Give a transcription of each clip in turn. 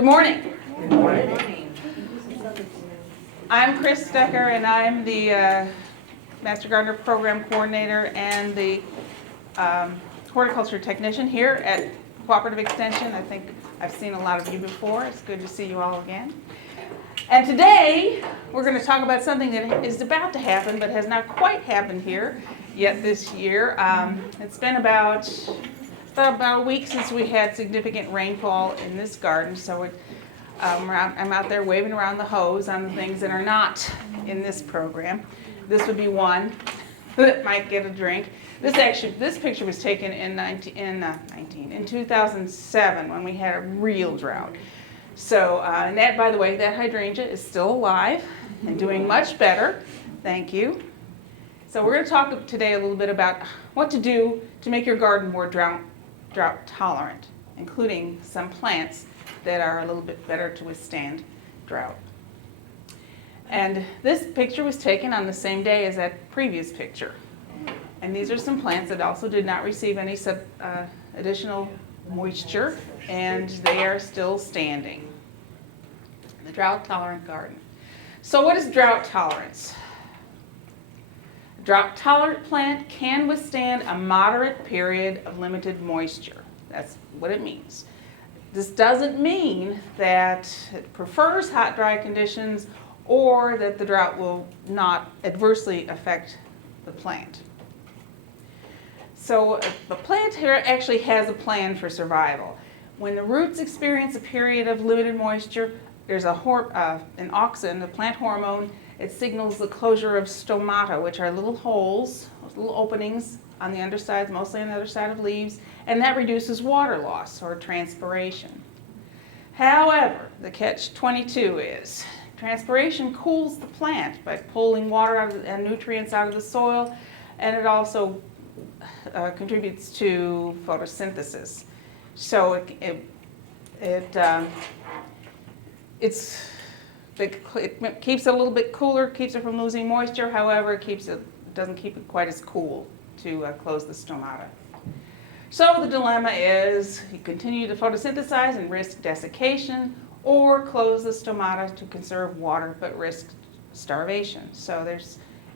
Good morning. Good morning. I'm Chris Stecker, and I'm the Master Gardener Program Coordinator and the Horticulture Technician here at Cooperative Extension. I think I've seen a lot of you before. It's good to see you all again. And today, we're going to talk about something that is about to happen, but has not quite happened here yet this year. It's been about a week since we had significant rainfall in this garden, so I'm out there waving around the hose on the things that are not in this program. This would be one that might get a drink. This picture was taken in 2007 when we had a real drought. So, and that, by the way, that hydrangea is still alive and doing much better. Thank you. So we're going to talk today a little bit about what to do to make your garden more drought tolerant, including some plants that are a little bit better to withstand drought. And this picture was taken on the same day as that previous picture. And these are some plants that also did not receive any additional moisture, and they are still standing. The drought tolerant garden. So what is drought tolerance? A drought tolerant plant can withstand a moderate period of limited moisture. That's what it means. This doesn't mean that it prefers hot, dry conditions or that the drought will not adversely affect the plant. So the plant here actually has a plan for survival. When the roots experience a period of limited moisture, there's an auxin, a plant hormone. It signals the closure of stomata, which are little holes, little openings on the underside, mostly on the other side of leaves, and that reduces water loss or transpiration. However, the catch-22 is transpiration cools the plant by pulling water and nutrients out of the soil, and it also contributes to photosynthesis. So it keeps it a little bit cooler, keeps it from losing moisture. However, it doesn't keep it quite as cool to close the stomata. So the dilemma is you continue to photosynthesize and risk desiccation, or close the stomata to conserve water but risk starvation. So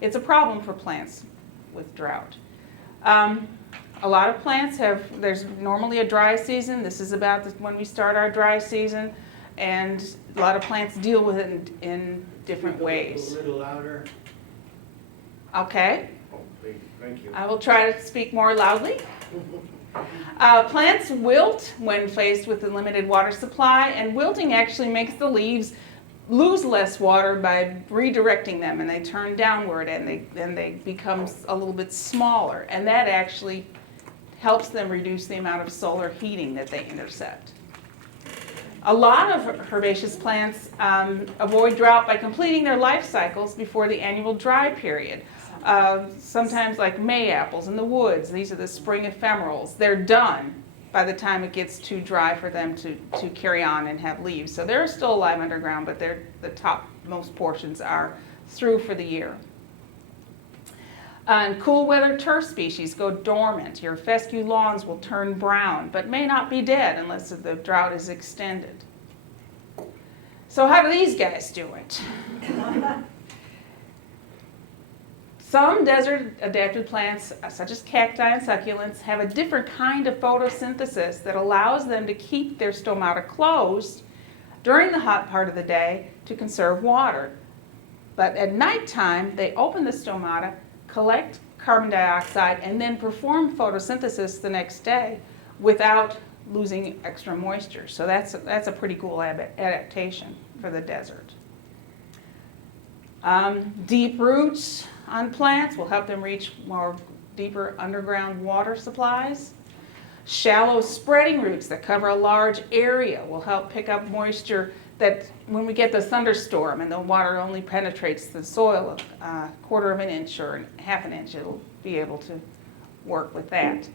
it's a problem for plants with drought. A lot of plants there's normally a dry season. This is about when we start our dry season, and a lot of plants deal with it in different ways. A little louder. Okay. Oh, please. Thank you. I will try to speak more loudly. Plants wilt when faced with a limited water supply, and wilting actually makes the leaves lose less water by redirecting them, and they turn downward, and they become a little bit smaller, and that actually helps them reduce the amount of solar heating that they intercept. A lot of herbaceous plants avoid drought by completing their life cycles before the annual dry period. Sometimes like May apples in the woods, these are the spring ephemerals, they're done by the time it gets too dry for them to carry on and have leaves. So they're still alive underground, but the topmost portions are through for the year. And cool weather turf species go dormant. Your fescue lawns will turn brown, but may not be dead unless the drought is extended. So how do these guys do it? Some desert-adapted plants, such as cacti and succulents, have a different kind of photosynthesis that allows them to keep their stomata closed during the hot part of the day to conserve water. But at nighttime, they open the stomata, collect carbon dioxide, and then perform photosynthesis the next day without losing extra moisture. So that's a pretty cool adaptation for the desert. Deep roots on plants will help them reach more deeper underground water supplies. Shallow spreading roots that cover a large area will help pick up moisture that when we get the thunderstorm and the water only penetrates the soil a quarter of an inch or half an inch, it'll be able to work with that.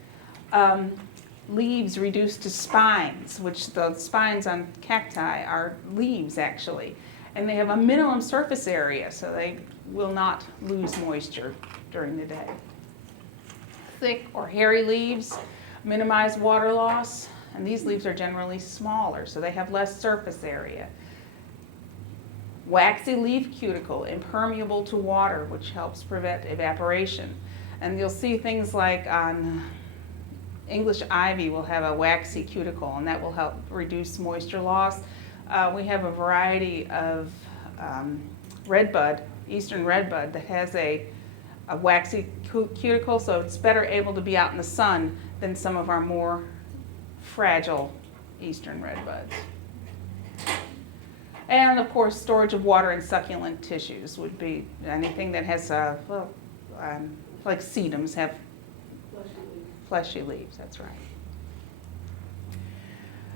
Leaves reduced to spines, which the spines on cacti are leaves actually. And they have a minimum surface area, so they will not lose moisture during the day. Thick or hairy leaves minimize water loss. and these leaves are generally smaller, so they have less surface area. Waxy leaf cuticle, impermeable to water, which helps prevent evaporation. And you'll see things like on English ivy will have a waxy cuticle, and that will help reduce moisture loss. We have a variety of redbud, eastern redbud, that has a waxy cuticle, so it's better able to be out in the sun than some of our more fragile eastern redbuds. And of course, storage of water and succulent tissues would be anything that has, like sedums have fleshy leaves, that's right.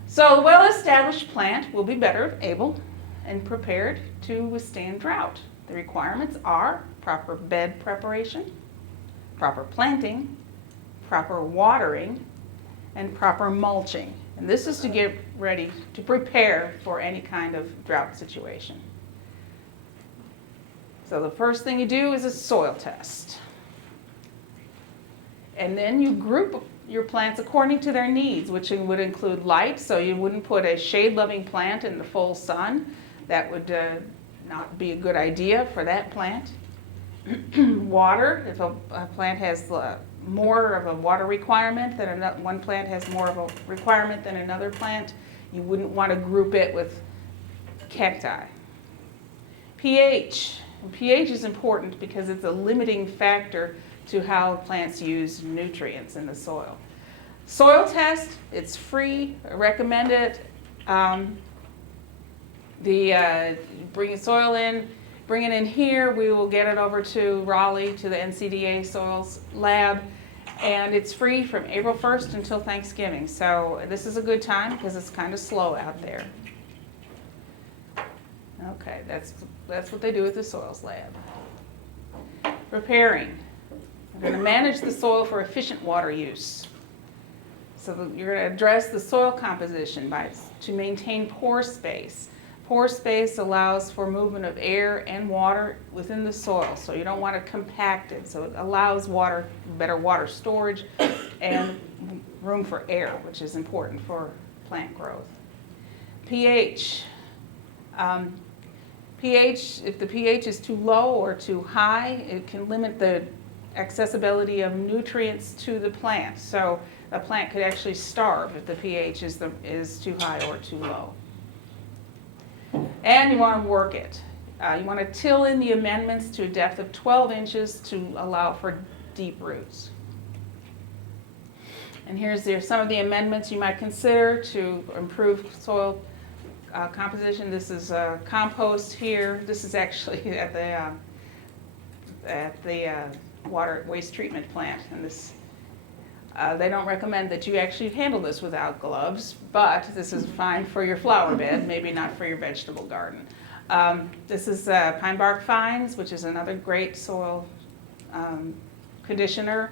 So a well-established plant will be better able and prepared to withstand drought. The requirements are proper bed preparation, proper planting, proper watering, and proper mulching. And this is to get ready to prepare for any kind of drought situation. So the first thing you do is a soil test. And then you group your plants according to their needs, which would include light, so you wouldn't put a shade-loving plant in the full sun. That would not be a good idea for that plant. Water, if a plant has more of a water requirement than one plant has more of a requirement than another plant, you wouldn't want to group it with cacti. pH. And pH is important because it's a limiting factor to how plants use nutrients in the soil. Soil test, it's free, I recommend it. Bring your soil in, bring it in here, we will get it over to Raleigh to the NCDA Soils Lab, and it's free from April 1st until Thanksgiving. So this is a good time because it's kind of slow out there. Okay, that's what they do at the Soils Lab. Preparing. We're going to manage the soil for efficient water use. So you're going to address the soil composition to maintain pore space. Pore space allows for movement of air and water within the soil, so you don't want to compact it. So it allows better water storage and room for air, which is important for plant growth. pH. pH, if the pH is too low or too high, it can limit the accessibility of nutrients to the plant. So a plant could actually starve if the pH is too high or too low. And you want to work it. You want to till in the amendments to a depth of 12 inches to allow for deep roots. And here's some of the amendments you might consider to improve soil composition. This is compost here. This is actually at the waste treatment plant. And this, they don't recommend that you actually handle this without gloves, but this is fine for your flower bed, maybe not for your vegetable garden. This is pine bark fines, which is another great soil conditioner.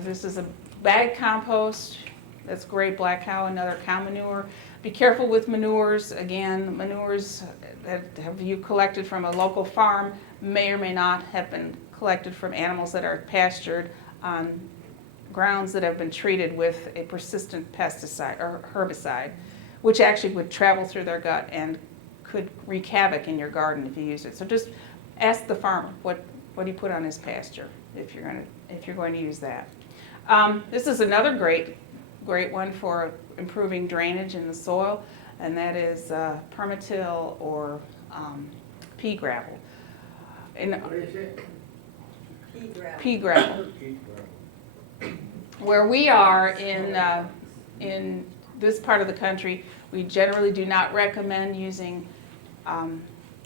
This is a bag compost. That's great. Black cow, another cow manure. Be careful with manures. Again, manures that you collected from a local farm may or may not have been collected from animals that are pastured on grounds that have been treated with a persistent pesticide or herbicide, which actually would travel through their gut and could wreak havoc in your garden if you use it. So just ask the farmer what he put on his pasture if you're going to use that. This is another great one for improving drainage in the soil, and that is permatil or pea gravel. What is it? Pea gravel. Where we are in this part of the country, we generally do not recommend using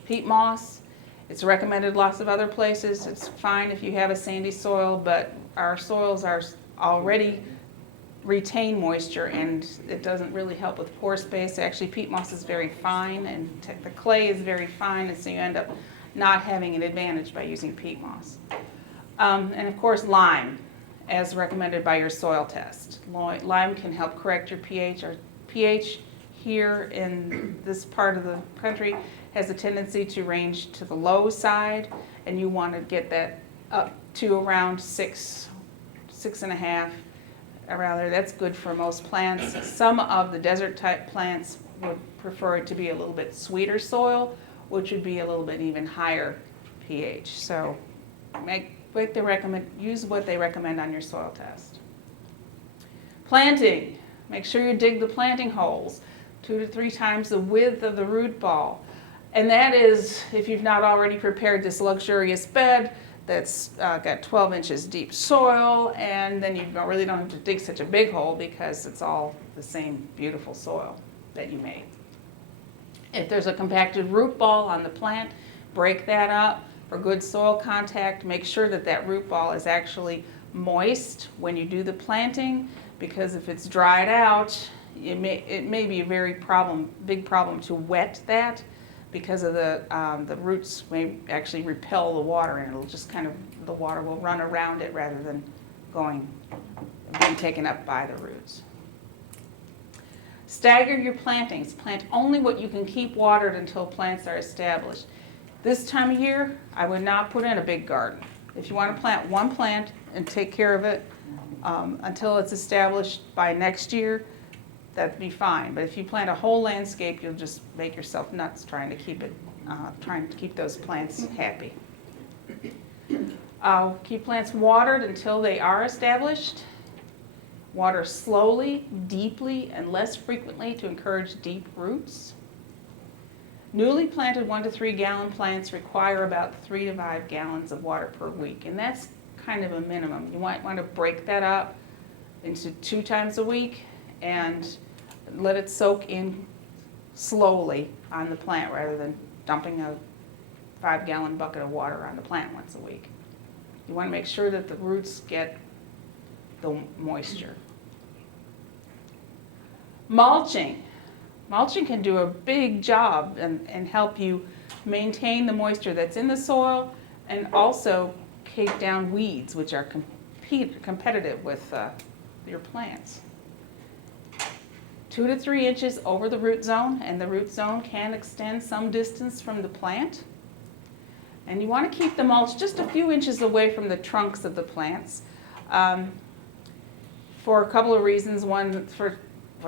peat moss. It's recommended lots of other places. It's fine if you have a sandy soil, but our soils are already retain moisture, and it doesn't really help with pore space. Actually, peat moss is very fine, and the clay is very fine, and so you end up not having an advantage by using peat moss. And of course, lime, as recommended by your soil test. Lime can help correct your pH. Our pH here in this part of the country has a tendency to range to the low side, and you want to get that up to around 6.5. around there. That's good for most plants. Some of the desert type plants would prefer it to be a little bit sweeter soil, which would be a little bit even higher pH. So use what they recommend on your soil test. Planting. Make sure you dig the planting holes 2 to 3 times the width of the root ball. And that is if you've not already prepared this luxurious bed that's got 12 inches deep soil, and then you really don't have to dig such a big hole because it's all the same beautiful soil that you made. If there's a compacted root ball on the plant, break that up for good soil contact. Make sure that that root ball is actually moist when you do the planting, because if it's dried out, it may be a big problem to wet that, because of the roots may actually repel the water, and it'll just the water will run around it rather than being taken up by the roots. Stagger your plantings. Plant only what you can keep watered until plants are established. This time of year, I would not put in a big garden. If you want to plant one plant and take care of it until it's established by next year, that'd be fine. But if you plant a whole landscape, you'll just make yourself nuts trying to keep those plants happy. Keep plants watered until they are established. Water slowly, deeply, and less frequently to encourage deep roots. Newly planted 1 to 3 gallon plants require about 3 to 5 gallons of water per week, and that's kind of a minimum. You might want to break that up into 2 times a week and let it soak in slowly on the plant rather than dumping a 5-gallon bucket of water on the plant once a week. You want to make sure that the roots get the moisture. Mulching. Mulching can do a big job and help you maintain the moisture that's in the soil, and also take down weeds, which are competitive with your plants. 2 to 3 inches over the root zone, and the root zone can extend some distance from the plant. And you want to keep the mulch just a few inches away from the trunks of the plants for a couple of reasons. One, for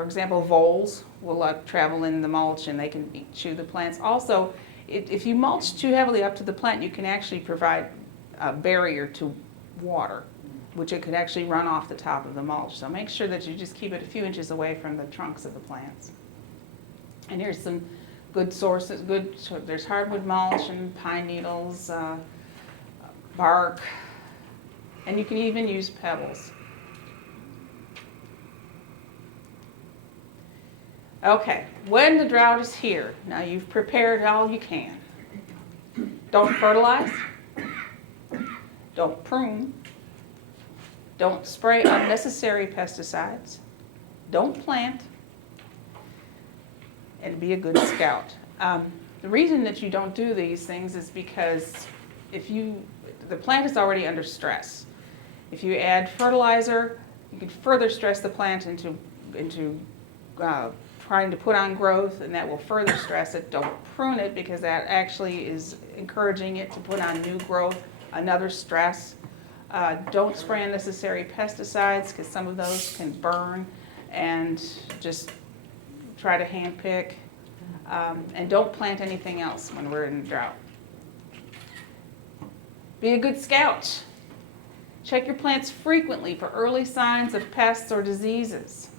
example, voles will travel in the mulch and they can chew the plants. Also, if you mulch too heavily up to the plant, you can actually provide a barrier to water, which it could actually run off the top of the mulch. So make sure that you just keep it a few inches away from the trunks of the plants. And here's some good sources. There's hardwood mulch and pine needles, bark, and you can even use pebbles. Okay, when the drought is here, now you've prepared all you can. Don't fertilize, don't prune, don't spray unnecessary pesticides, don't plant, and be a good scout. The reason that you don't do these things is because the plant is already under stress. If you add fertilizer, you can further stress the plant into trying to put on growth, and that will further stress it. Don't prune it, because that actually is encouraging it to put on new growth, another stress. Don't spray unnecessary pesticides, because some of those can burn, and just try to hand pick. And don't plant anything else when we're in drought. Be a good scout. Check your plants frequently for early signs of pests or diseases.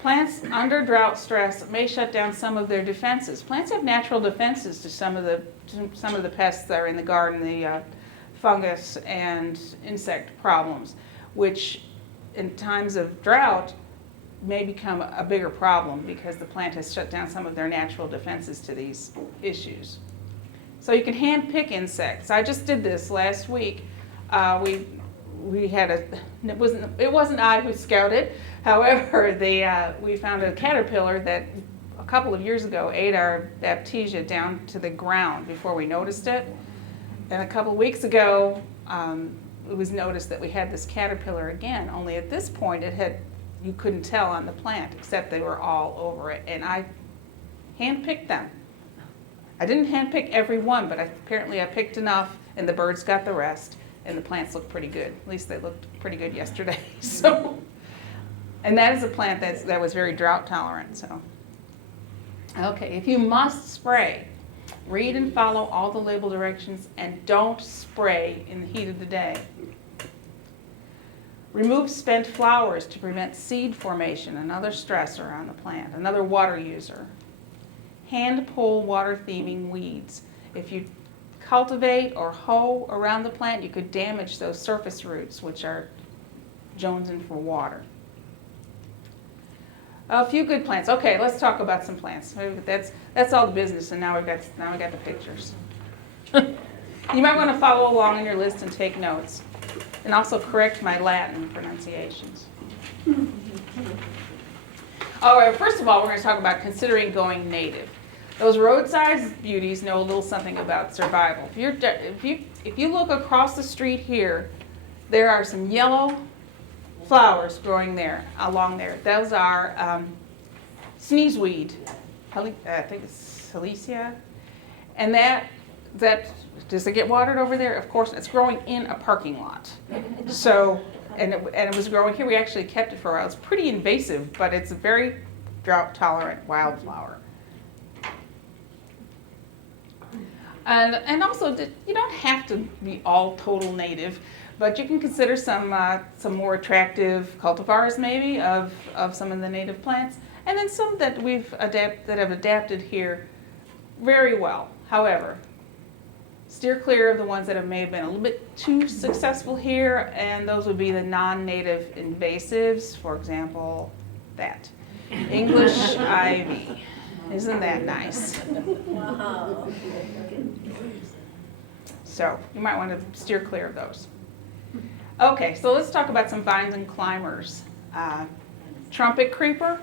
Plants under drought stress may shut down some of their defenses. Plants have natural defenses to some of the pests that are in the garden, the fungus and insect problems, which in times of drought may become a bigger problem because the plant has shut down some of their natural defenses to these issues. So you can hand pick insects. I just did this last week. We had it wasn't I who scouted. However, we found a caterpillar that a couple of years ago ate our Baptisia down to the ground before we noticed it. And a couple of weeks ago, it was noticed that we had this caterpillar again, only at this point you couldn't tell on the plant, except they were all over it. And I hand-picked them. I didn't hand-pick every one, but apparently I picked enough, and the birds got the rest. and the plants look pretty good. At least they looked pretty good yesterday. So, and that is a plant that was very drought tolerant. So, okay, if you must spray, read and follow all the label directions and don't spray in the heat of the day. Remove spent flowers to prevent seed formation, another stressor on the plant, another water user. Hand pull water-thieving weeds. If you cultivate or hoe around the plant, you could damage those surface roots, which are jonesing for water. A few good plants. Okay, let's talk about some plants. That's all the business, and now we got the pictures. You might want to follow along in your list and take notes, and also correct my Latin pronunciations. All right, first of all, we're going to talk about considering going native. Those roadside beauties know a little something about survival. If you look across the street here, there are some yellow flowers growing there, along there. Those are sneezeweed. I think it's Helicia. And that does it get watered over there? Of course, it's growing in a parking lot. So, and it was growing here. We actually kept it for a while. It's pretty invasive, but it's a very drought-tolerant wildflower. And also, you don't have to be all total native, but you can consider some more attractive cultivars maybe of some of the native plants, and then some that have adapted here very well. However, steer clear of the ones that may have been a little bit too successful here, and those would be the non-native invasives. For example, that English ivy. Isn't that nice? Wow. So you might want to steer clear of those. Okay, so let's talk about some vines and climbers. Trumpet creeper,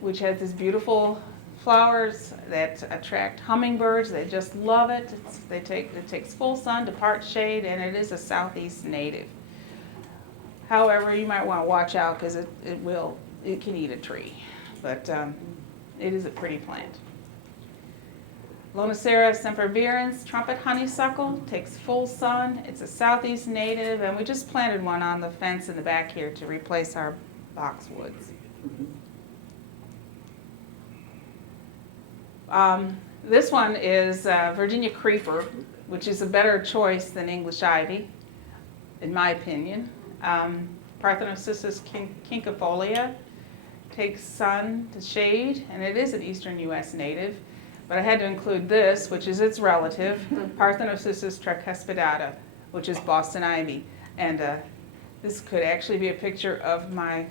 which has these beautiful flowers that attract hummingbirds. They just love it. It takes full sun to part shade, and it is a southeast native. However, you might want to watch out because it can eat a tree, but it is a pretty plant. Lonicera sempervirens, trumpet honeysuckle, takes full sun. It's a southeast native, and we just planted one on the fence in the back here to replace our boxwoods. This one is Virginia creeper, which is a better choice than English ivy, in my opinion. Parthenocissus quinquefolia takes sun to shade, and it is an eastern U.S. native. But I had to include this, which is its relative, Parthenocissus tricuspidata, which is Boston ivy. And this could actually be a picture of my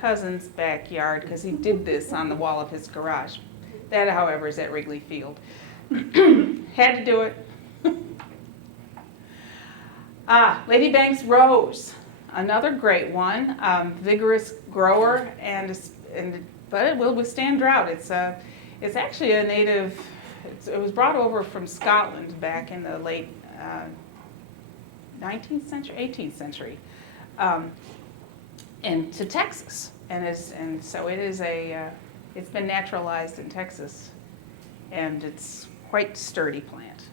cousin's backyard, because he did this on the wall of his garage. That, however, is at Wrigley Field. Had to do it. Lady Banks rose, another great one, vigorous grower, but it will withstand drought. It's actually a native. It was brought over from Scotland back in the late 19th century, 18th century, and to Texas, and so it is it's been naturalized in Texas, and it's quite sturdy plant.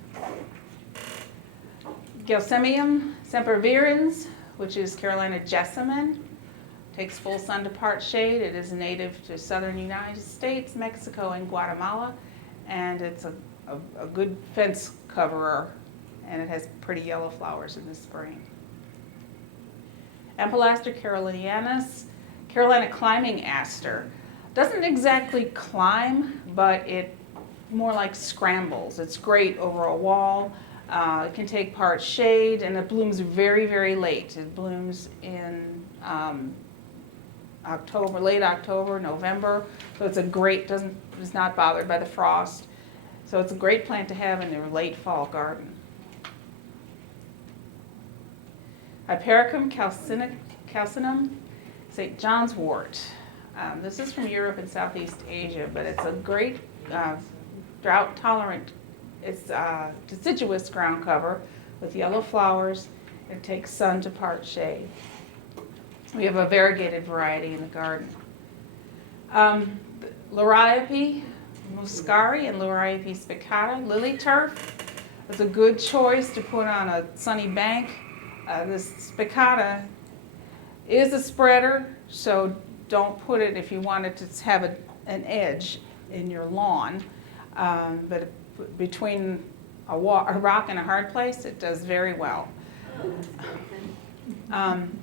Gelsemium sempervirens, which is Carolina jessamine, takes full sun to part shade. It is native to southern United States, Mexico, and Guatemala, and it's a good fence coverer, and it has pretty yellow flowers in the spring. Ampelaster carolinianus, Carolina climbing aster. Doesn't exactly climb, but it more like scrambles. It's great over a wall. It can take part shade, and it blooms very, very late. It blooms in October, late October, November. So it's is not bothered by the frost. So it's a great plant to have in your late fall garden. Hypericum calcinum, St. John's wort. This is from Europe and Southeast Asia, but it's a great drought-tolerant. It's deciduous ground cover with yellow flowers. It takes sun to part shade. We have a variegated variety in the garden. Liriope muscari and Liriope spicata, lily turf. It's a good choice to put on a sunny bank. This spicata is a spreader, so don't put it if you want it to have an edge in your lawn. But between a rock and a hard place, it does very well.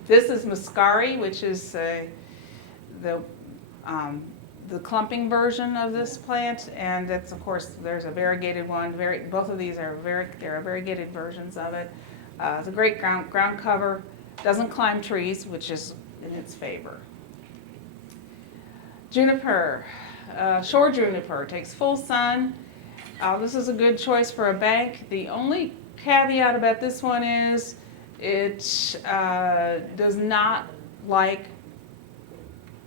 This is muscari, which is the clumping version of this plant, and that's, of course, there's a variegated one. Both of these are there are variegated versions of it. It's a great ground cover. Doesn't climb trees, which is in its favor. Juniper, shore juniper, takes full sun. This is a good choice for a bank. The only caveat about this one is it does not like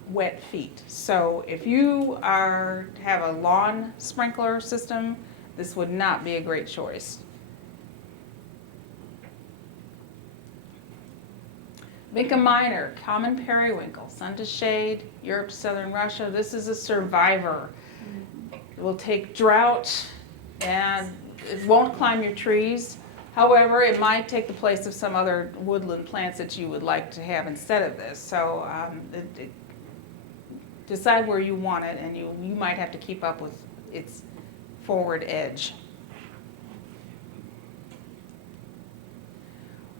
wet feet. So if you have a lawn sprinkler system, this would not be a great choice. Vinca minor, common periwinkle, sun to shade, Europe, southern Russia. This is a survivor. It will take drought and it won't climb your trees. However, it might take the place of some other woodland plants that you would like to have instead of this. So decide where you want it, and you might have to keep up with its forward edge.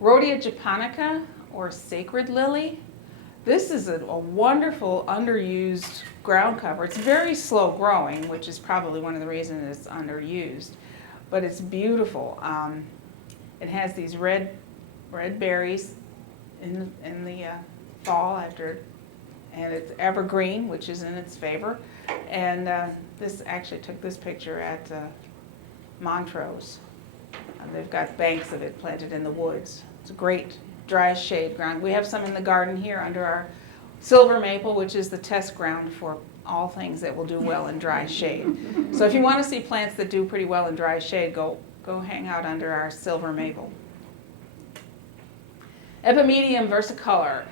Rhodia japonica, or sacred lily. This is a wonderful underused ground cover. It's very slow growing, which is probably one of the reasons it's underused, but it's beautiful. It has these red berries in the fall and it's evergreen, which is in its favor. And this actually took this picture at Montrose. They've got banks of it planted in the woods. It's a great dry shade ground. We have some in the garden here under our silver maple, which is the test ground for all things that will do well in dry shade. So if you want to see plants that do pretty well in dry shade, go hang out under our silver maple. Epimedium versicolor,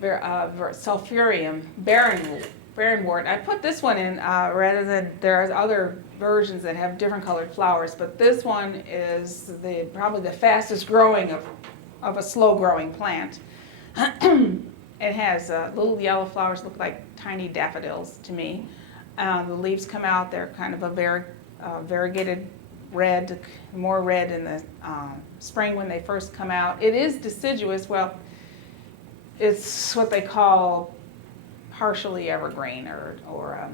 sulphurium, barrenwort. I put this one in rather than, there are other versions that have different colored flowers, but this one is probably the fastest growing of a slow growing plant. It has little yellow flowers, look like tiny daffodils to me. The leaves come out, they're kind of a variegated red, more red in the spring when they first come out. It is deciduous. Well, it's what they call partially evergreen or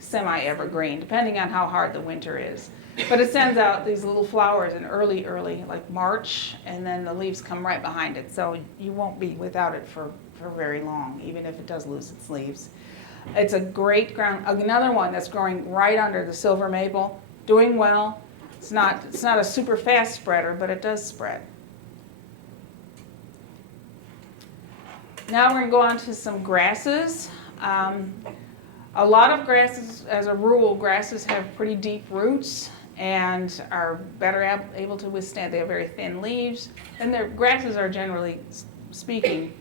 semi-evergreen, depending on how hard the winter is. But it sends out these little flowers in early, like March, and then the leaves come right behind it. So you won't be without it for very long, even if it does lose its leaves. It's a great ground. Another one that's growing right under the silver maple, doing well. It's not a super fast spreader, but it does spread. Now we're going to go on to some grasses. A lot of grasses, as a rule, grasses have pretty deep roots and are better able to withstand. They have very thin leaves, and their grasses are, generally speaking,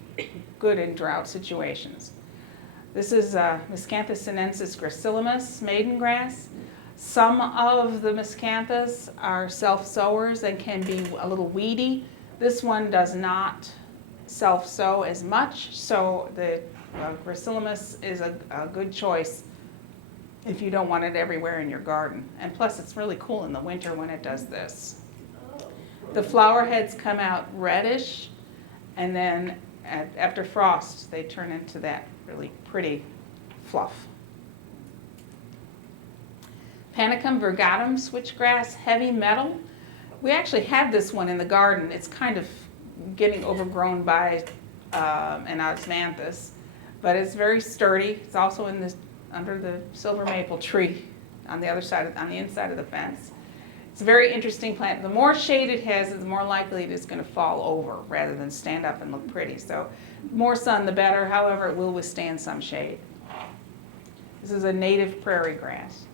good in drought situations. This is Miscanthus sinensis gracilimus, maiden grass. Some of the miscanthus are self-sowers and can be a little weedy. This one does not self-sow as much, so the gracilimus is a good choice if you don't want it everywhere in your garden. And plus, it's really cool in the winter when it does this. The flower heads come out reddish, and then after frost, they turn into that really pretty fluff. Panicum virgatum, switchgrass, heavy metal. We actually have this one in the garden. It's kind of getting overgrown by an osmanthus, but it's very sturdy. It's also under the silver maple tree on the inside of the fence. It's a very interesting plant. The more shade it has, the more likely it is going to fall over rather than stand up and look pretty. So the more sun, the better. However, it will withstand some shade. This is a native prairie grass.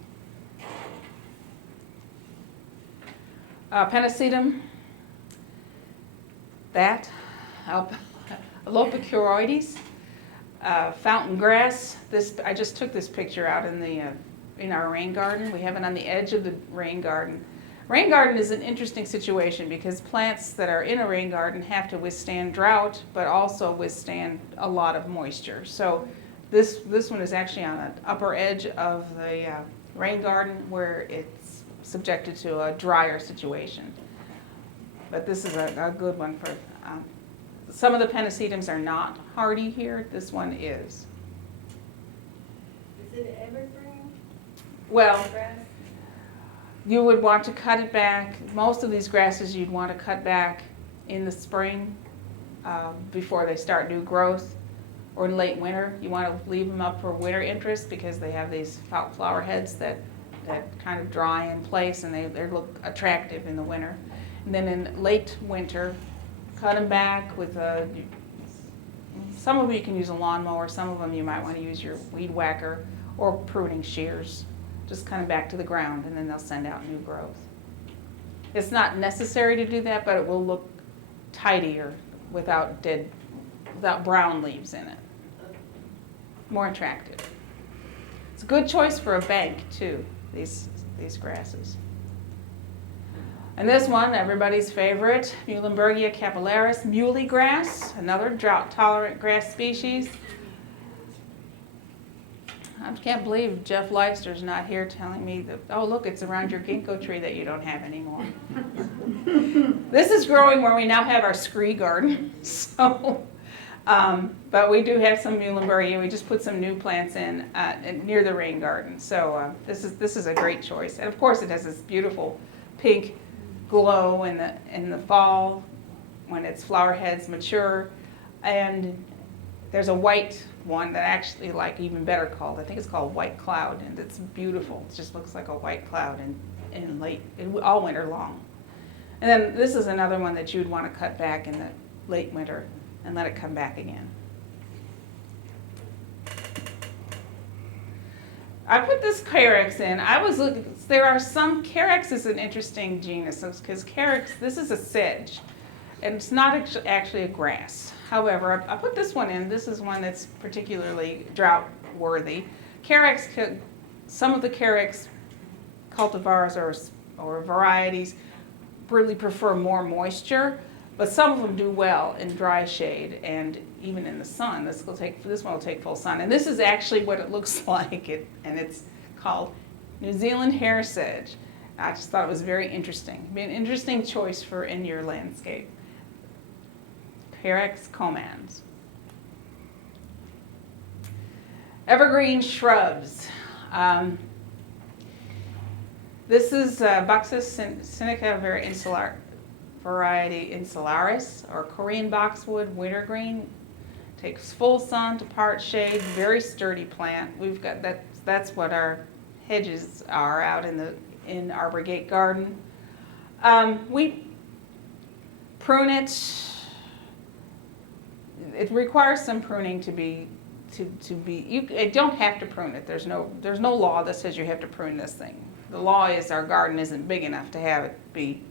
Pennisetum, Alopicuroides, fountain grass. I just took this picture out in our rain garden. We have it on the edge of the rain garden. Rain garden is an interesting situation because plants that are in a rain garden have to withstand drought, but also withstand a lot of moisture. So this one is actually on the upper edge of the rain garden where it's subjected to a drier situation. But this is a good one for, some of the pennisetums are not hardy here. This one is. Is it evergreen Well, grass? you would want to cut it back. Most of these grasses you'd want to cut back in the spring before they start new growth, or in late winter. You want to leave them up for winter interest because they have these flower heads that kind of dry in place and they look attractive in the winter. And then in late winter, cut them back with some of them you can use a lawnmower, some of them you might want to use your weed whacker or pruning shears. Just kind of back to the ground, and then they'll send out new growth. It's not necessary to do that, but it will look tidier without brown leaves in it. More attractive. It's a good choice for a bank too, these grasses. And this one, everybody's favorite, Muhlenbergia capillaris, muley grass, another drought-tolerant grass species. I can't believe Jeff Leister's not here telling me that, oh look, it's around your ginkgo tree that you don't have anymore. This is growing where we now have our scree garden. So, but we do have some Muhlenbergia. We just put some new plants in near the rain garden. So this is a great choice. And of course it has this beautiful pink glow in the fall when its flower heads mature. And there's a white one that actually like even better called, I think it's called white cloud, and it's beautiful. It just looks like a white cloud all winter long. And then this is another one that you'd want to cut back in the late winter and let it come back again. I put this Carex in. I was looking, there are some, Carex is an interesting genus because Carex, this is a sedge and it's not actually a grass. However, I put this one in. This is one that's particularly drought worthy. Carex, some of the Carex cultivars or varieties really prefer more moisture, but some of them do well in dry shade and even in the sun. This one will take full sun. And this is actually what it looks like, and it's called New Zealand hair sedge. I just thought it was very interesting. It'd be an interesting choice for in your landscape. Carex comans. Evergreen shrubs. This is Buxus Seneca variety insularis, or Korean boxwood wintergreen. Takes full sun to part shade, very sturdy plant. We've got that's what our hedges are out in our brigade garden. We prune it. It requires some pruning to be. You don't have to prune it. There's no law that says you have to prune this thing. The law is our garden isn't big enough to have it be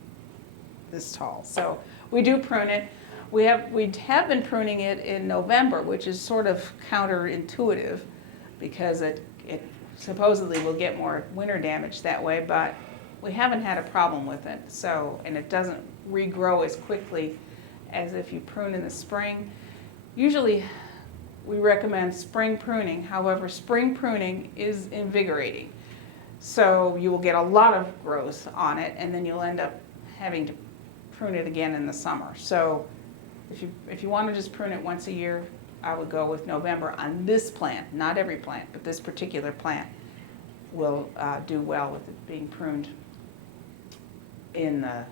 this tall. So we do prune it. We have been pruning it in November, which is sort of counterintuitive because it supposedly will get more winter damage that way, but we haven't had a problem with it. So, and it doesn't regrow as quickly as if you prune in the spring. Usually we recommend spring pruning. However, spring pruning is invigorating. So you will get a lot of growth on it, and then you'll end up having to prune it again in the summer. So if you want to just prune it once a year, I would go with November on this plant. Not every plant, but this particular plant will do well with it being pruned in the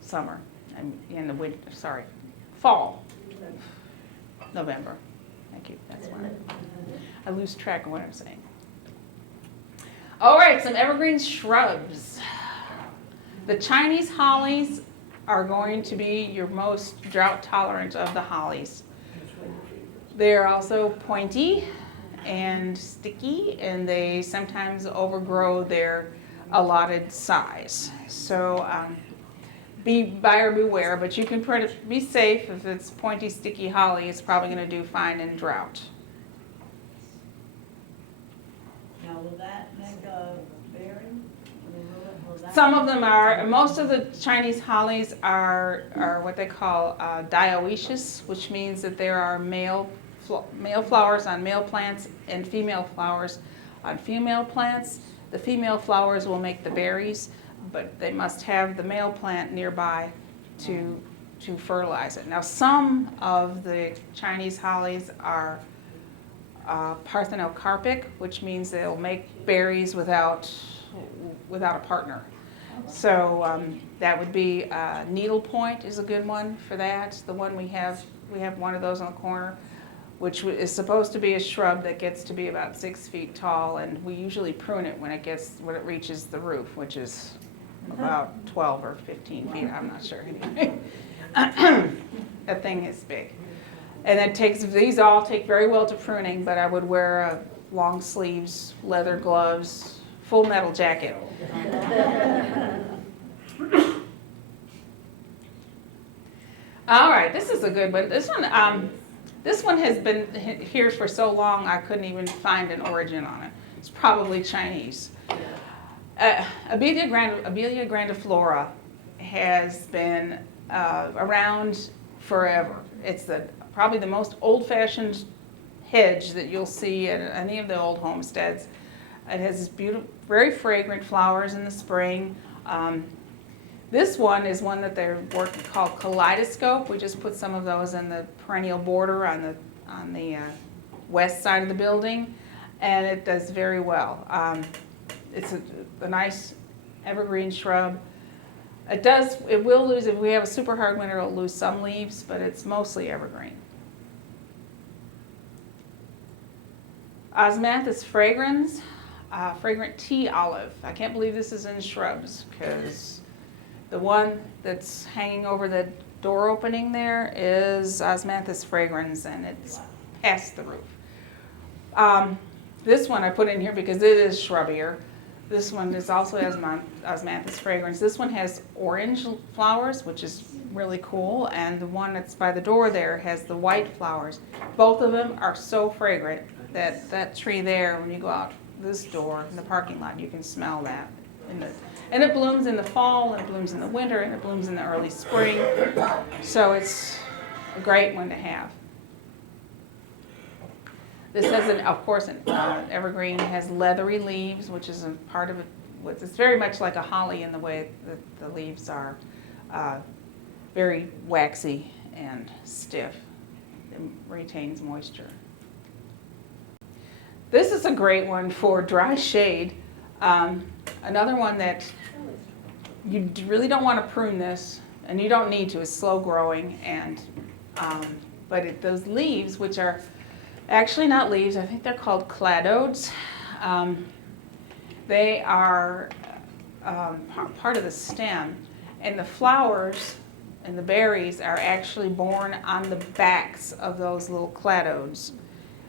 summer, in the winter, fall. November. Thank you. That's why I lose track of what I'm saying. All right, some evergreen shrubs. The Chinese hollies are going to be your most drought tolerant of the hollies. They're also pointy and sticky, and they sometimes overgrow their allotted size. So be buyer beware, but you can be safe. If it's pointy, sticky holly, it's probably going to do fine in drought. Now, will that make a bearing? Some of them are, most of the Chinese hollies are what they call dioecious, which means that there are male flowers on male plants and female flowers on female plants. The female flowers will make the berries, but they must have the male plant nearby to fertilize it. Now, some of the Chinese hollies are parthenocarpic, which means they'll make berries without a partner. So that would be needlepoint is a good one for that. The one we have one of those on the corner, which is supposed to be a shrub that gets to be about 6 feet tall, and we usually prune it when it reaches the roof, which is about 12 or 15 feet. I'm not sure anyway. That thing is big. And these all take very well to pruning, but I would wear long sleeves, leather gloves, full metal jacket. All right, this is a good one. This one has been here for so long I couldn't even find an origin on it. It's probably Chinese. Abelia grandiflora has been around forever. It's probably the most old-fashioned hedge that you'll see at any of the old homesteads. It has this beautiful, very fragrant flowers in the spring. This one is one that they're called kaleidoscope. We just put some of those in the perennial border on the west side of the building, and it does very well. It's a nice evergreen shrub. It will lose, if we have a super hard winter, it'll lose some leaves, but it's mostly evergreen. Osmanthus fragrans, fragrant tea olive. I can't believe this is in shrubs, because the one that's hanging over the door opening there is Osmanthus fragrans, and it's past the roof. This one I put in here because it is shrubbier. This one is also Osmanthus fragrans. This one has orange flowers, which is really cool, and the one that's by the door there has the white flowers. Both of them are so fragrant that tree there, when you go out this door in the parking lot, you can smell that. And it blooms in the fall, and it blooms in the winter, and it blooms in the early spring. So it's a great one to have. This has, of course, an evergreen. It has leathery leaves, which is a part of it. It's very much like a holly in the way that the leaves are very waxy and stiff. It retains moisture. This is a great one for dry shade. Another one that you really don't want to prune this, and you don't need to. It's slow growing, and but those leaves, which are actually not leaves, I think they're called cladodes. They are part of the stem, and the flowers and the berries are actually born on the backs of those little cladodes.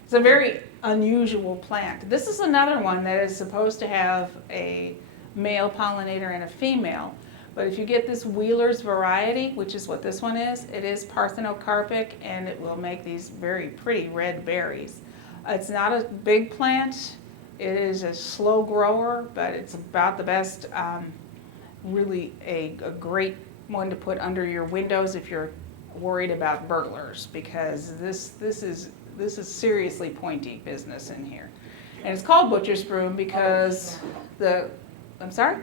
It's a very unusual plant. This is another one that is supposed to have a male pollinator and a female, but if you get this Wheeler's variety, which is what this one is, it is parthenocarpic, and it will make these very pretty red berries. It's not a big plant. It is a slow grower, but it's about the best, really a great one to put under your windows if you're worried about burglars, because this is seriously pointy business in here. And it's called butcher's broom because I'm sorry?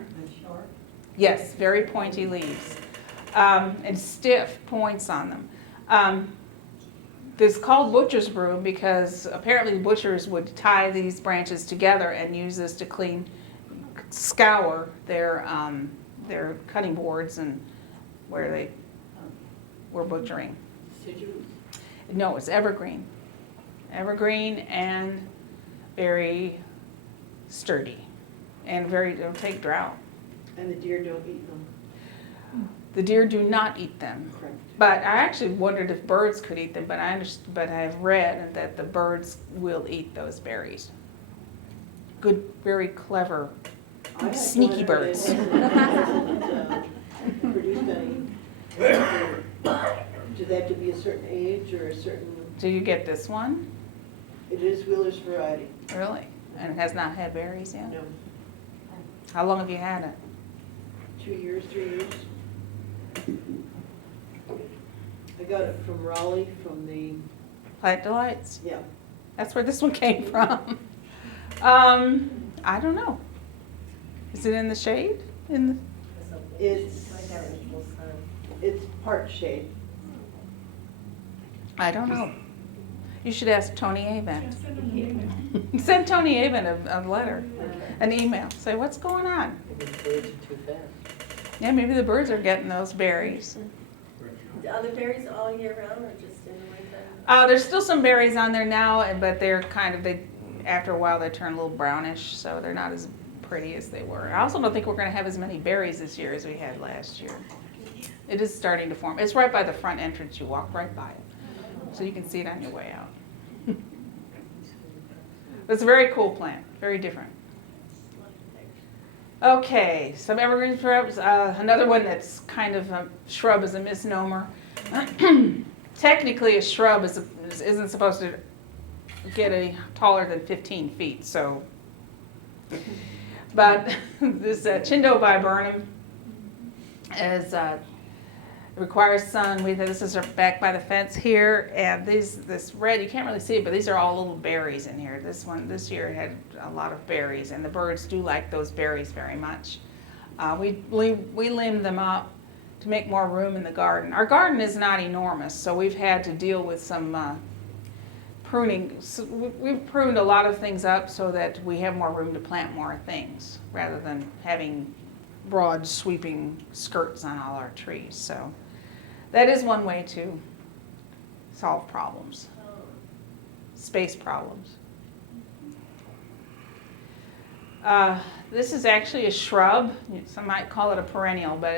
Yes, very pointy leaves, and stiff points on them. It's called butcher's broom because apparently butchers would tie these branches together and use this to scour their cutting boards and where they were butchering. No, it's evergreen. Evergreen and very sturdy, and it'll take drought. And the deer don't eat them? The deer do not eat them. Correct. But I actually wondered if birds could eat them, but I've read that the birds will eat those berries. Good, very clever, sneaky birds. Produced any, do they have to be a certain age or a certain? Do you get this one? It is Wheeler's variety. Really? And it has not had berries yet? No. How long have you had it? 3 years. I got it from Raleigh, from the, Plant Delights. yeah. That's where this one came from. I don't know. Is it in the shade? It's part shade. I don't know. You should ask Tony Avent. Send Tony Avent a letter, an email. Say, what's going on? Maybe the birds are too fast. Yeah, maybe the birds are getting those berries. Are the berries all year round or just in the winter? There's still some berries on there now, but they're after a while they turn a little brownish, so they're not as pretty as they were. I also don't think we're going to have as many berries this year as we had last year. It is starting to form. It's right by the front entrance. You walk right by it, so you can see it on your way out. It's a very cool plant, very different. Okay, some evergreen shrubs. Another one that's kind of a shrub is a misnomer. Technically, a shrub isn't supposed to get taller than 15 feet. So, but this Chindoviburnum requires sun. This is back by the fence here, and this red, you can't really see it, but these are all little berries in here. This year it had a lot of berries, and the birds do like those berries very much. We limbed them up to make more room in the garden. Our garden is not enormous, so we've had to deal with some pruning. So we've pruned a lot of things up so that we have more room to plant more things, rather than having broad sweeping skirts on all our trees. So that is one way to solve problems, space problems. This is actually a shrub. Some might call it a perennial, but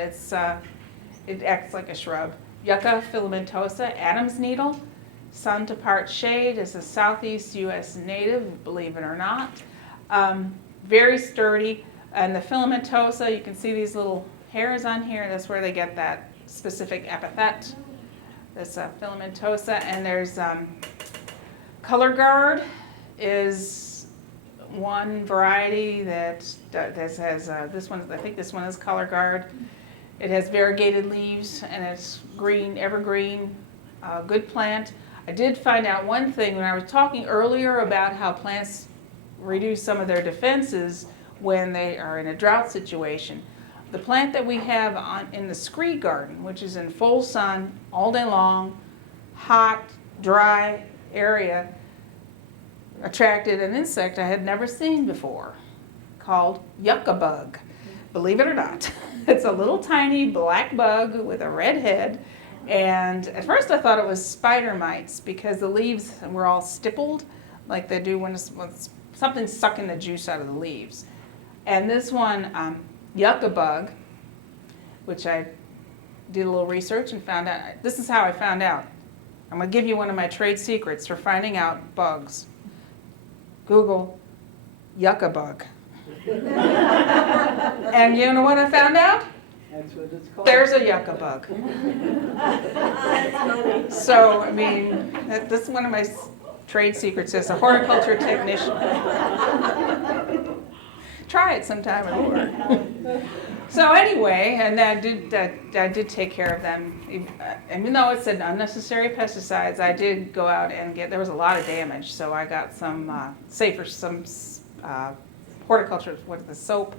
it acts like a shrub. Yucca filamentosa, Adam's needle, sun to part shade. Is a southeast U.S. native, believe it or not. Very sturdy. And the filamentosa, you can see these little hairs on here. That's where they get that specific epithet. This filamentosa. And there's color guard is one variety that has this one. I think this one is color guard. It has variegated leaves and it's green, evergreen, good plant. I did find out one thing when I was talking earlier about how plants reduce some of their defenses when they are in a drought situation. The plant that we have in the scree garden, which is in full sun all day long, hot, dry area, attracted an insect I had never seen before called yucca bug. Believe it or not. It's a little tiny black bug with a red head. And at first I thought it was spider mites because the leaves were all stippled like they do when something's sucking the juice out of the leaves. And this one, yucca bug, which I did a little research and found out, this is how I found out. I'm going to give you one of my trade secrets for finding out bugs. Google yucca bug. And you know what I found out? That's what it's called. There's a yucca bug. So, I mean, this is one of my trade secrets as a horticulture technician. Try it sometime, it'll work. So anyway, and I did take care of them. Even though it said unnecessary pesticides, I did go out and there was a lot of damage, so I got some horticulture, what is the soap?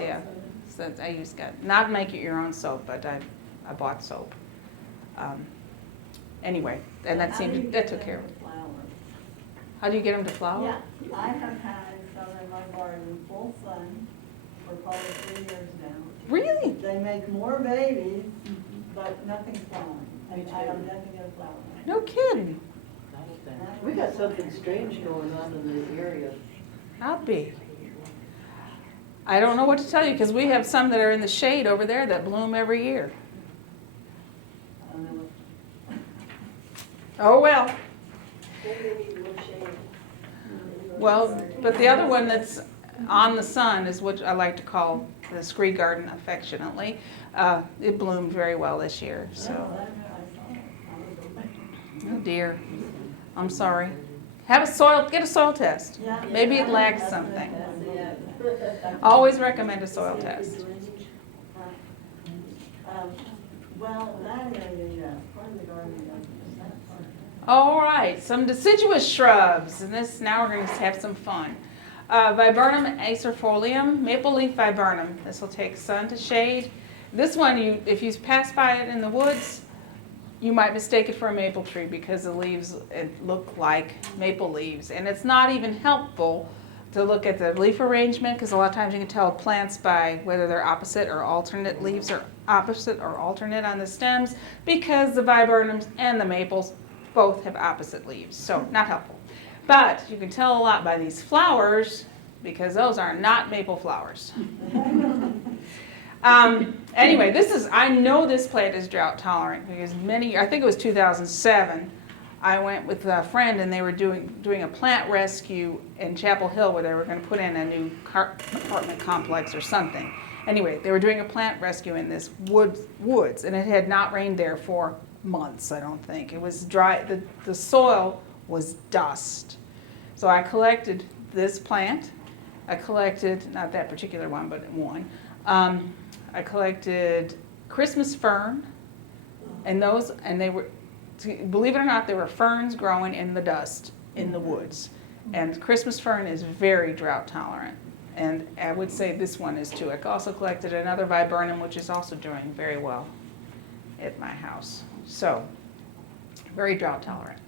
Yeah, so I not make it your own soap, but I bought soap. Anyway, and that took care of it. How do you get them to flower? Yeah, I have had some in my garden full sun for probably 3 years now. Really? They make more babies, but nothing's flowering. I have nothing in flowering. No kidding. We got something strange going on in the area. I'll be. I don't know what to tell you because we have some that are in the shade over there that bloom every year. I don't know. Oh well. Maybe they need a little shade. Well, but the other one that's on the sun is what I like to call the scree garden affectionately. It bloomed very well this year. So, oh dear, I'm sorry. Get a soil test. Maybe it lacks something. Always recommend a soil test. Well, that area, yes, part of the garden doesn't, that part. All right, some deciduous shrubs, and now we're going to have some fun. Viburnum acerifolium, maple leaf viburnum. This will take sun to shade. This one, if you pass by it in the woods, you might mistake it for a maple tree because the leaves look like maple leaves. And it's not even helpful to look at the leaf arrangement because a lot of times you can tell plants by whether they're opposite or alternate leaves or opposite or alternate on the stems because the viburnums and the maples both have opposite leaves, so not helpful. But you can tell a lot by these flowers because those are not maple flowers. Anyway, I know this plant is drought tolerant because I think it was 2007, I went with a friend and they were doing a plant rescue in Chapel Hill where they were going to put in a new apartment complex or something. Anyway, they were doing a plant rescue in this woods and it had not rained there for months, I don't think. It was dry, the soil was dust. So I collected this plant. I collected, not that particular one, but one. I collected Christmas fern, and they were, believe it or not, there were ferns growing in the dust in the woods. And Christmas fern is very drought tolerant. And I would say this one is too. I also collected another viburnum, which is also doing very well at my house. So, very drought tolerant.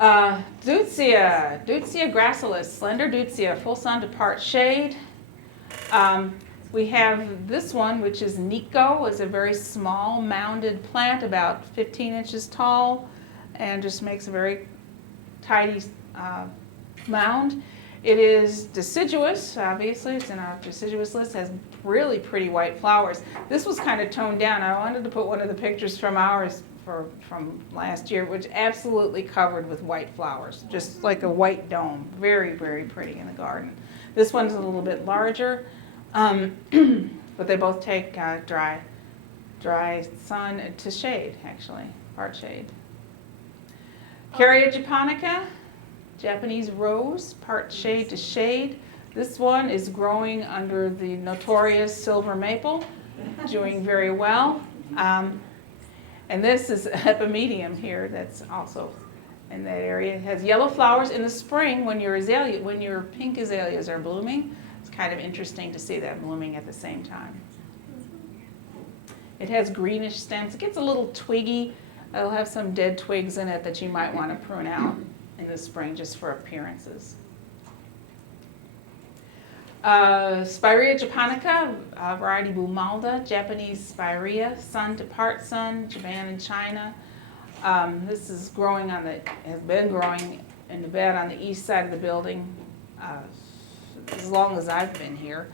Deutzia gracilis, slender Deutzia, full sun to part shade. We have this one, which is Nico. It's a very small mounded plant, about 15 inches tall, and just makes a very tidy mound. It is deciduous, obviously. It's in our deciduous list. Has really pretty white flowers. This was kind of toned down. I wanted to put one of the pictures from ours from last year, which absolutely covered with white flowers, just like a white dome. Very, very pretty in the garden. This one's a little bit larger, but they both take dry sun to shade, actually, part shade. Carya japonica, Japanese rose, part shade to shade. This one is growing under the notorious silver maple, doing very well. And this is epimedium here that's also in that area. It has yellow flowers in the spring when your pink azaleas are blooming. It's kind of interesting to see that blooming at the same time. It has greenish stems. It gets a little twiggy. It'll have some dead twigs in it that you might want to prune out in the spring just for appearances. Spirea japonica, variety Bumalda, Japanese spirea, sun to part sun, Japan and China. This is growing has been growing in the bed on the east side of the building as long as I've been here.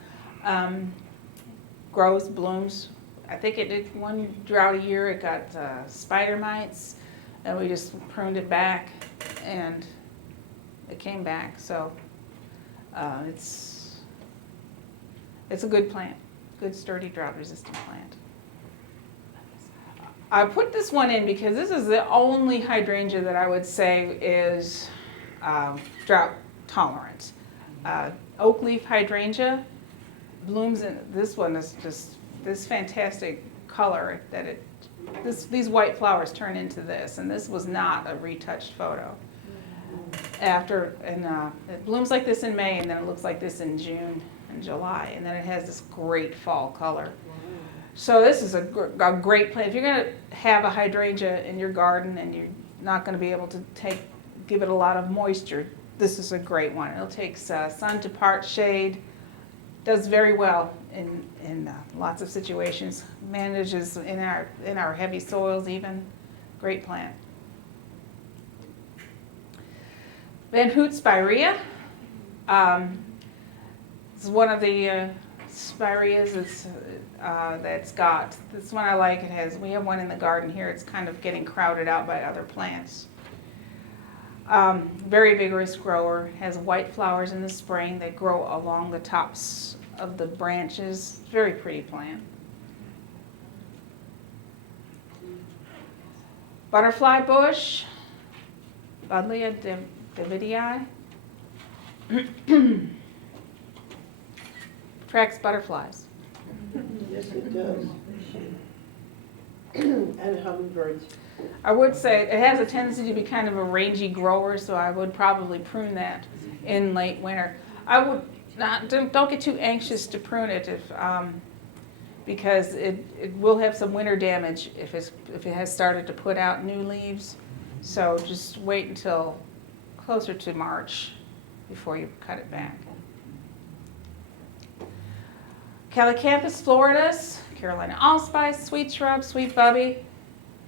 Grows, blooms. I think it did one drought a year. It got spider mites, and we just pruned it back, and it came back. So it's a good plant, good sturdy drought-resistant plant. I put this one in because this is the only hydrangea that I would say is drought tolerant. Oak leaf hydrangea blooms in, this one is just this fantastic color that these white flowers turn into this, and this was not a retouched photo. It blooms like this in May, and then it looks like this in June and July, and then it has this great fall color. So this is a great plant. If you're going to have a hydrangea in your garden and you're not going to be able to give it a lot of moisture, this is a great one. It'll take sun to part shade, does very well in lots of situations, manages in our heavy soils even. Great plant. Van Hoot spirea. This is one of the spireas that's got, this one I like. We have one in the garden here. It's kind of getting crowded out by other plants. Very vigorous grower, has white flowers in the spring. They grow along the tops of the branches. Very pretty plant. Butterfly bush, Buddleia davidii. Attracts butterflies. Yes, it does. And hummingbirds. I would say it has a tendency to be kind of a rangy grower, so I would probably prune that in late winter. I would not, don't get too anxious to prune it because it will have some winter damage if it has started to put out new leaves. So just wait until closer to March before you cut it back. Calicanthus floridus, Carolina allspice, sweet shrub, sweet bubby.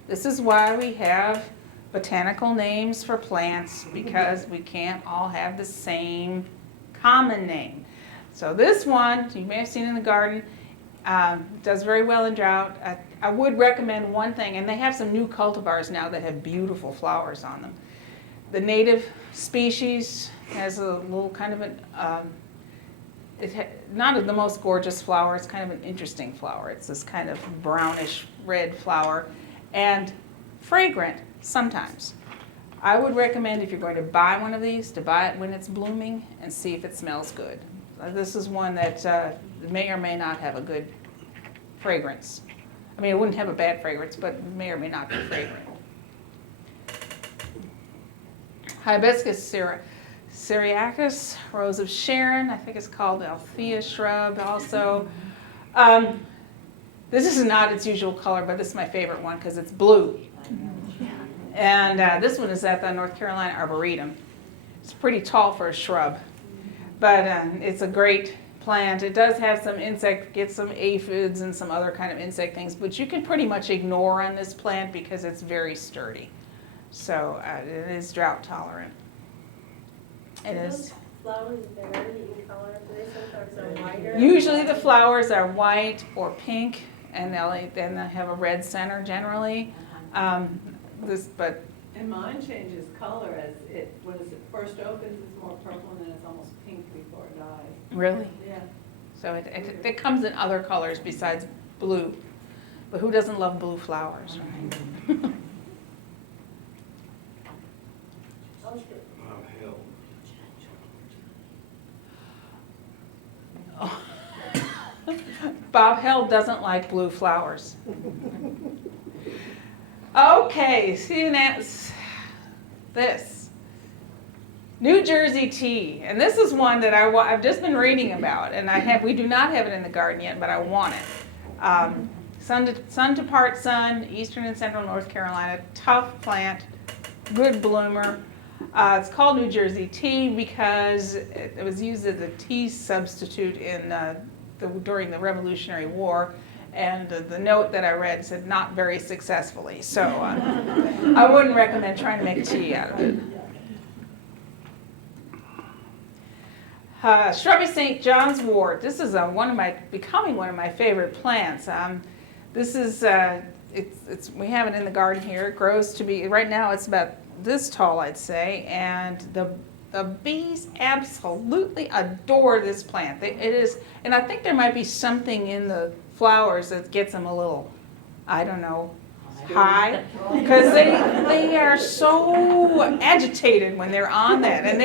This is why we have botanical names for plants, because we can't all have the same common name. So this one, you may have seen in the garden, does very well in drought. I would recommend one thing, and they have some new cultivars now that have beautiful flowers on them. The native species has a little kind of an, not the most gorgeous flower, it's kind of an interesting flower. It's this kind of brownish red flower and fragrant sometimes. I would recommend if you're going to buy one of these to buy it when it's blooming and see if it smells good. This is one that may or may not have a good fragrance. I mean, it wouldn't have a bad fragrance, but may or may not be fragrant. Hibiscus syriacus, rose of Sharon, I think it's called the Althea shrub also. This is not its usual color, but this is my favorite one because it's blue. And this one is at the North Carolina Arboretum. It's pretty tall for a shrub, but it's a great plant. It does have some get some aphids and some other kind of insect things, but you can pretty much ignore on this plant because it's very sturdy. So it is drought tolerant. It Do is. those flowers vary in color? Do they sometimes are whiter? Usually the flowers are white or pink, and then they have a red center generally. But And mine changes color as when it first opens, it's more purple, and then it's almost pink before it dies. really, Yeah. so it comes in other colors besides blue. But who doesn't love blue flowers, right? Oh, sure. Bob Held doesn't like blue flowers. Okay, see that's this. New Jersey tea, and this is one that I've just been reading about, and we do not have it in the garden yet, but I want it. Sun to part sun, eastern and central North Carolina, tough plant, good bloomer. It's called New Jersey tea because it was used as a tea substitute during the Revolutionary War, and the note that I read said not very successfully. So I wouldn't recommend trying to make tea out of it. Shrubby St. John's wort. This is becoming one of my favorite plants. This is we have it in the garden here. It grows to be right now. It's about this tall, I'd say, and the bees absolutely adore this plant. It is, and I think there might be something in the flowers that gets them a little, I don't know, high, because they are so agitated when they're on that, and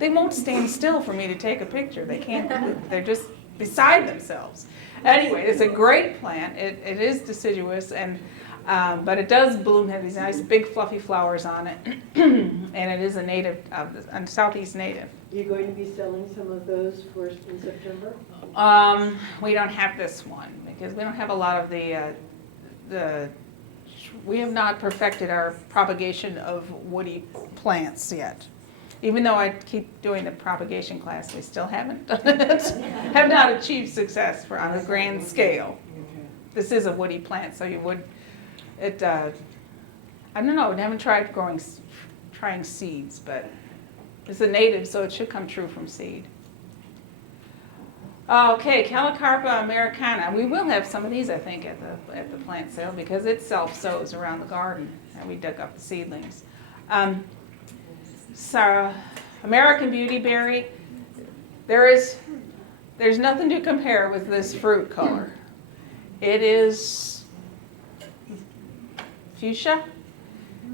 they won't stand still for me to take a picture. They can't. They're just beside themselves. Anyway, it's a great plant. It is deciduous, but it does bloom, have these nice big fluffy flowers on it, and it is a native a southeast native. You're going to be selling some of those first in September? We don't have this one because we don't have a lot of we have not perfected our propagation of woody plants yet. Even though I keep doing the propagation class, we still haven't done it. Have not achieved success on a grand scale. This is a woody plant, so I don't know, I haven't tried trying seeds, but it's a native, so it should come true from seed. Okay, Calicarpa americana. We will have some of these, I think, at the plant sale because it self-sows around the garden, and we dug up the seedlings. So, American beautyberry. There's nothing to compare with this fruit color. It is fuchsia.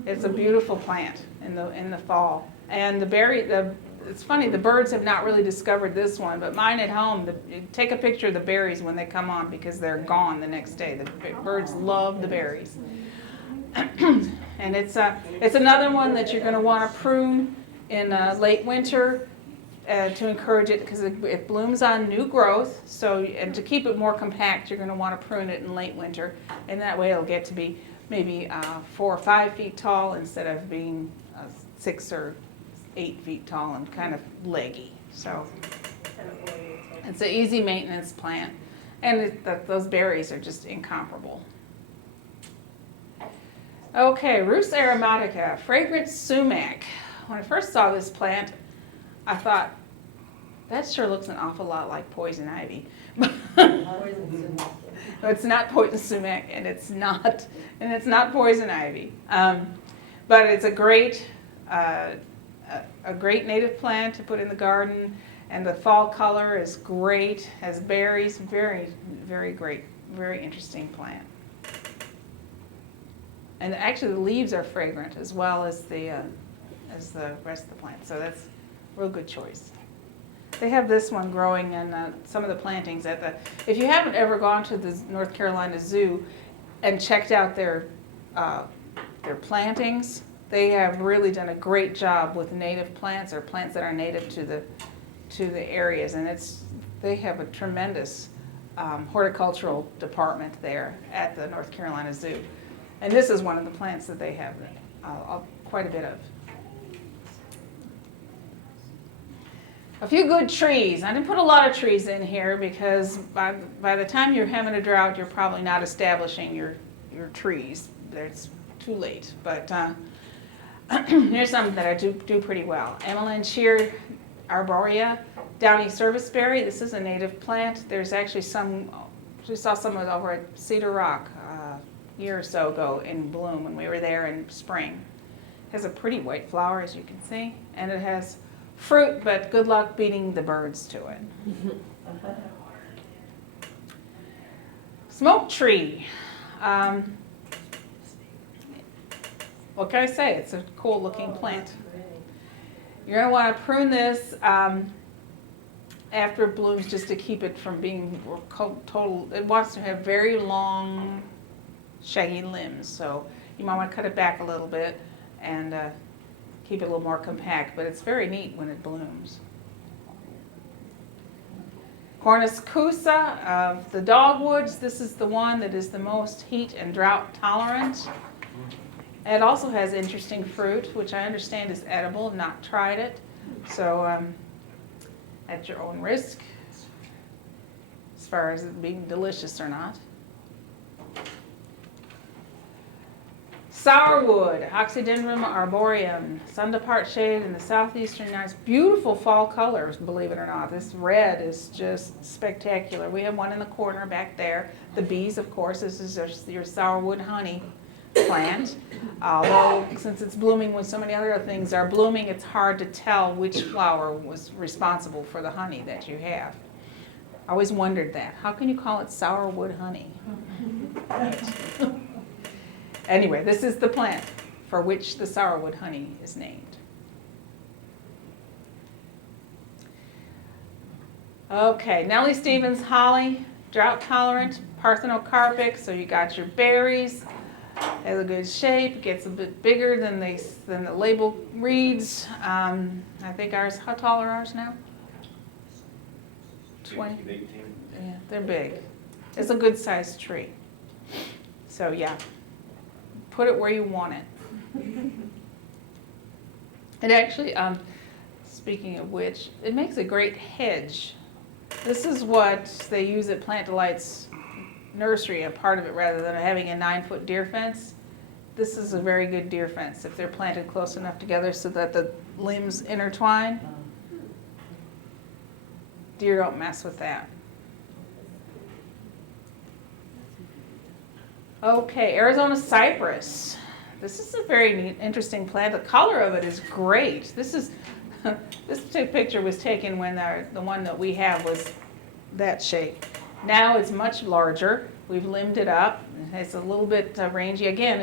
It's a beautiful plant in the fall, and the it's funny, the birds have not really discovered this one, but mine at home, take a picture of the berries when they come on because they're gone the next day. The birds love the berries. And it's another one that you're going to want to prune in late winter to encourage it because it blooms on new growth. So, and to keep it more compact, you're going to want to prune it in late winter, and that way it'll get to be maybe 4 or 5 feet tall instead of being 6 or 8 feet tall and kind of leggy. So it's an easy maintenance plant, and those berries are just incomparable. Okay, Rus aromatica, fragrant sumac. When I first saw this plant, I thought, that sure looks an awful lot like poison ivy. It's not poison sumac, and it's not poison ivy. But it's a great native plant to put in the garden, and the fall color is great. Has berries, very, very great, very interesting plant. And actually, the leaves are fragrant as well as the rest of the plant. So that's a real good choice. They have this one growing in some of the plantings at the. If you haven't ever gone to the North Carolina Zoo and checked out their plantings, they have really done a great job with native plants or plants that are native to the areas, and they have a tremendous horticultural department there at the North Carolina Zoo. And this is one of the plants that they have quite a bit of. A few good trees. I didn't put a lot of trees in here because by the time you're having a drought, you're probably not establishing your trees. It's too late. But here's something that I do pretty well. Amelanchier arborea, downy serviceberry. This is a native plant. There's actually some, we saw some of it over at Cedar Rock a year or so ago in bloom when we were there in spring. It has a pretty white flower, as you can see, and it has fruit, but good luck beating the birds to it. Smoke tree. What can I say? It's a cool looking plant. You're going to want to prune this after it blooms just to keep it from being total. It wants to have very long, shaggy limbs, so you might want to cut it back a little bit and keep it a little more compact, but it's very neat when it blooms. Cornus cusa, the dogwoods, this is the one that is the most heat and drought tolerant. It also has interesting fruit, which I understand is edible. I've not tried it, so at your own risk, as far as it being delicious or not. Sourwood, Oxydendrum arboreum, sun to part shade in the southeastern United States. Beautiful fall colors, believe it or not. This red is just spectacular. We have one in the corner back there. The bees, of course, this is your sourwood honey plant. Although, since it's blooming when so many other things are blooming, it's hard to tell which flower was responsible for the honey that you have. I always wondered that. How can you call it sourwood honey? Anyway, this is the plant for which the sourwood honey is named. Okay, Nellie Stevens holly, drought tolerant, parthenocarpic, so you got your berries. Has a good shape, gets a bit bigger than the label reads. I think ours, how tall are ours now? 20? 18. Yeah, they're big. It's a good sized tree. So yeah. Put it where you want it. It actually, speaking of which, it makes a great hedge. This is what they use at Plant Delight's nursery, a part of it, rather than having a 9-foot deer fence. This is a very good deer fence if they're planted close enough together so that the limbs intertwine. Deer don't mess with that. Okay, Arizona cypress. This is a very neat, interesting plant. The color of it is great. This picture was taken when the one that we have was that shape. Now it's much larger. We've limbed it up. It's a little bit rangy. Again,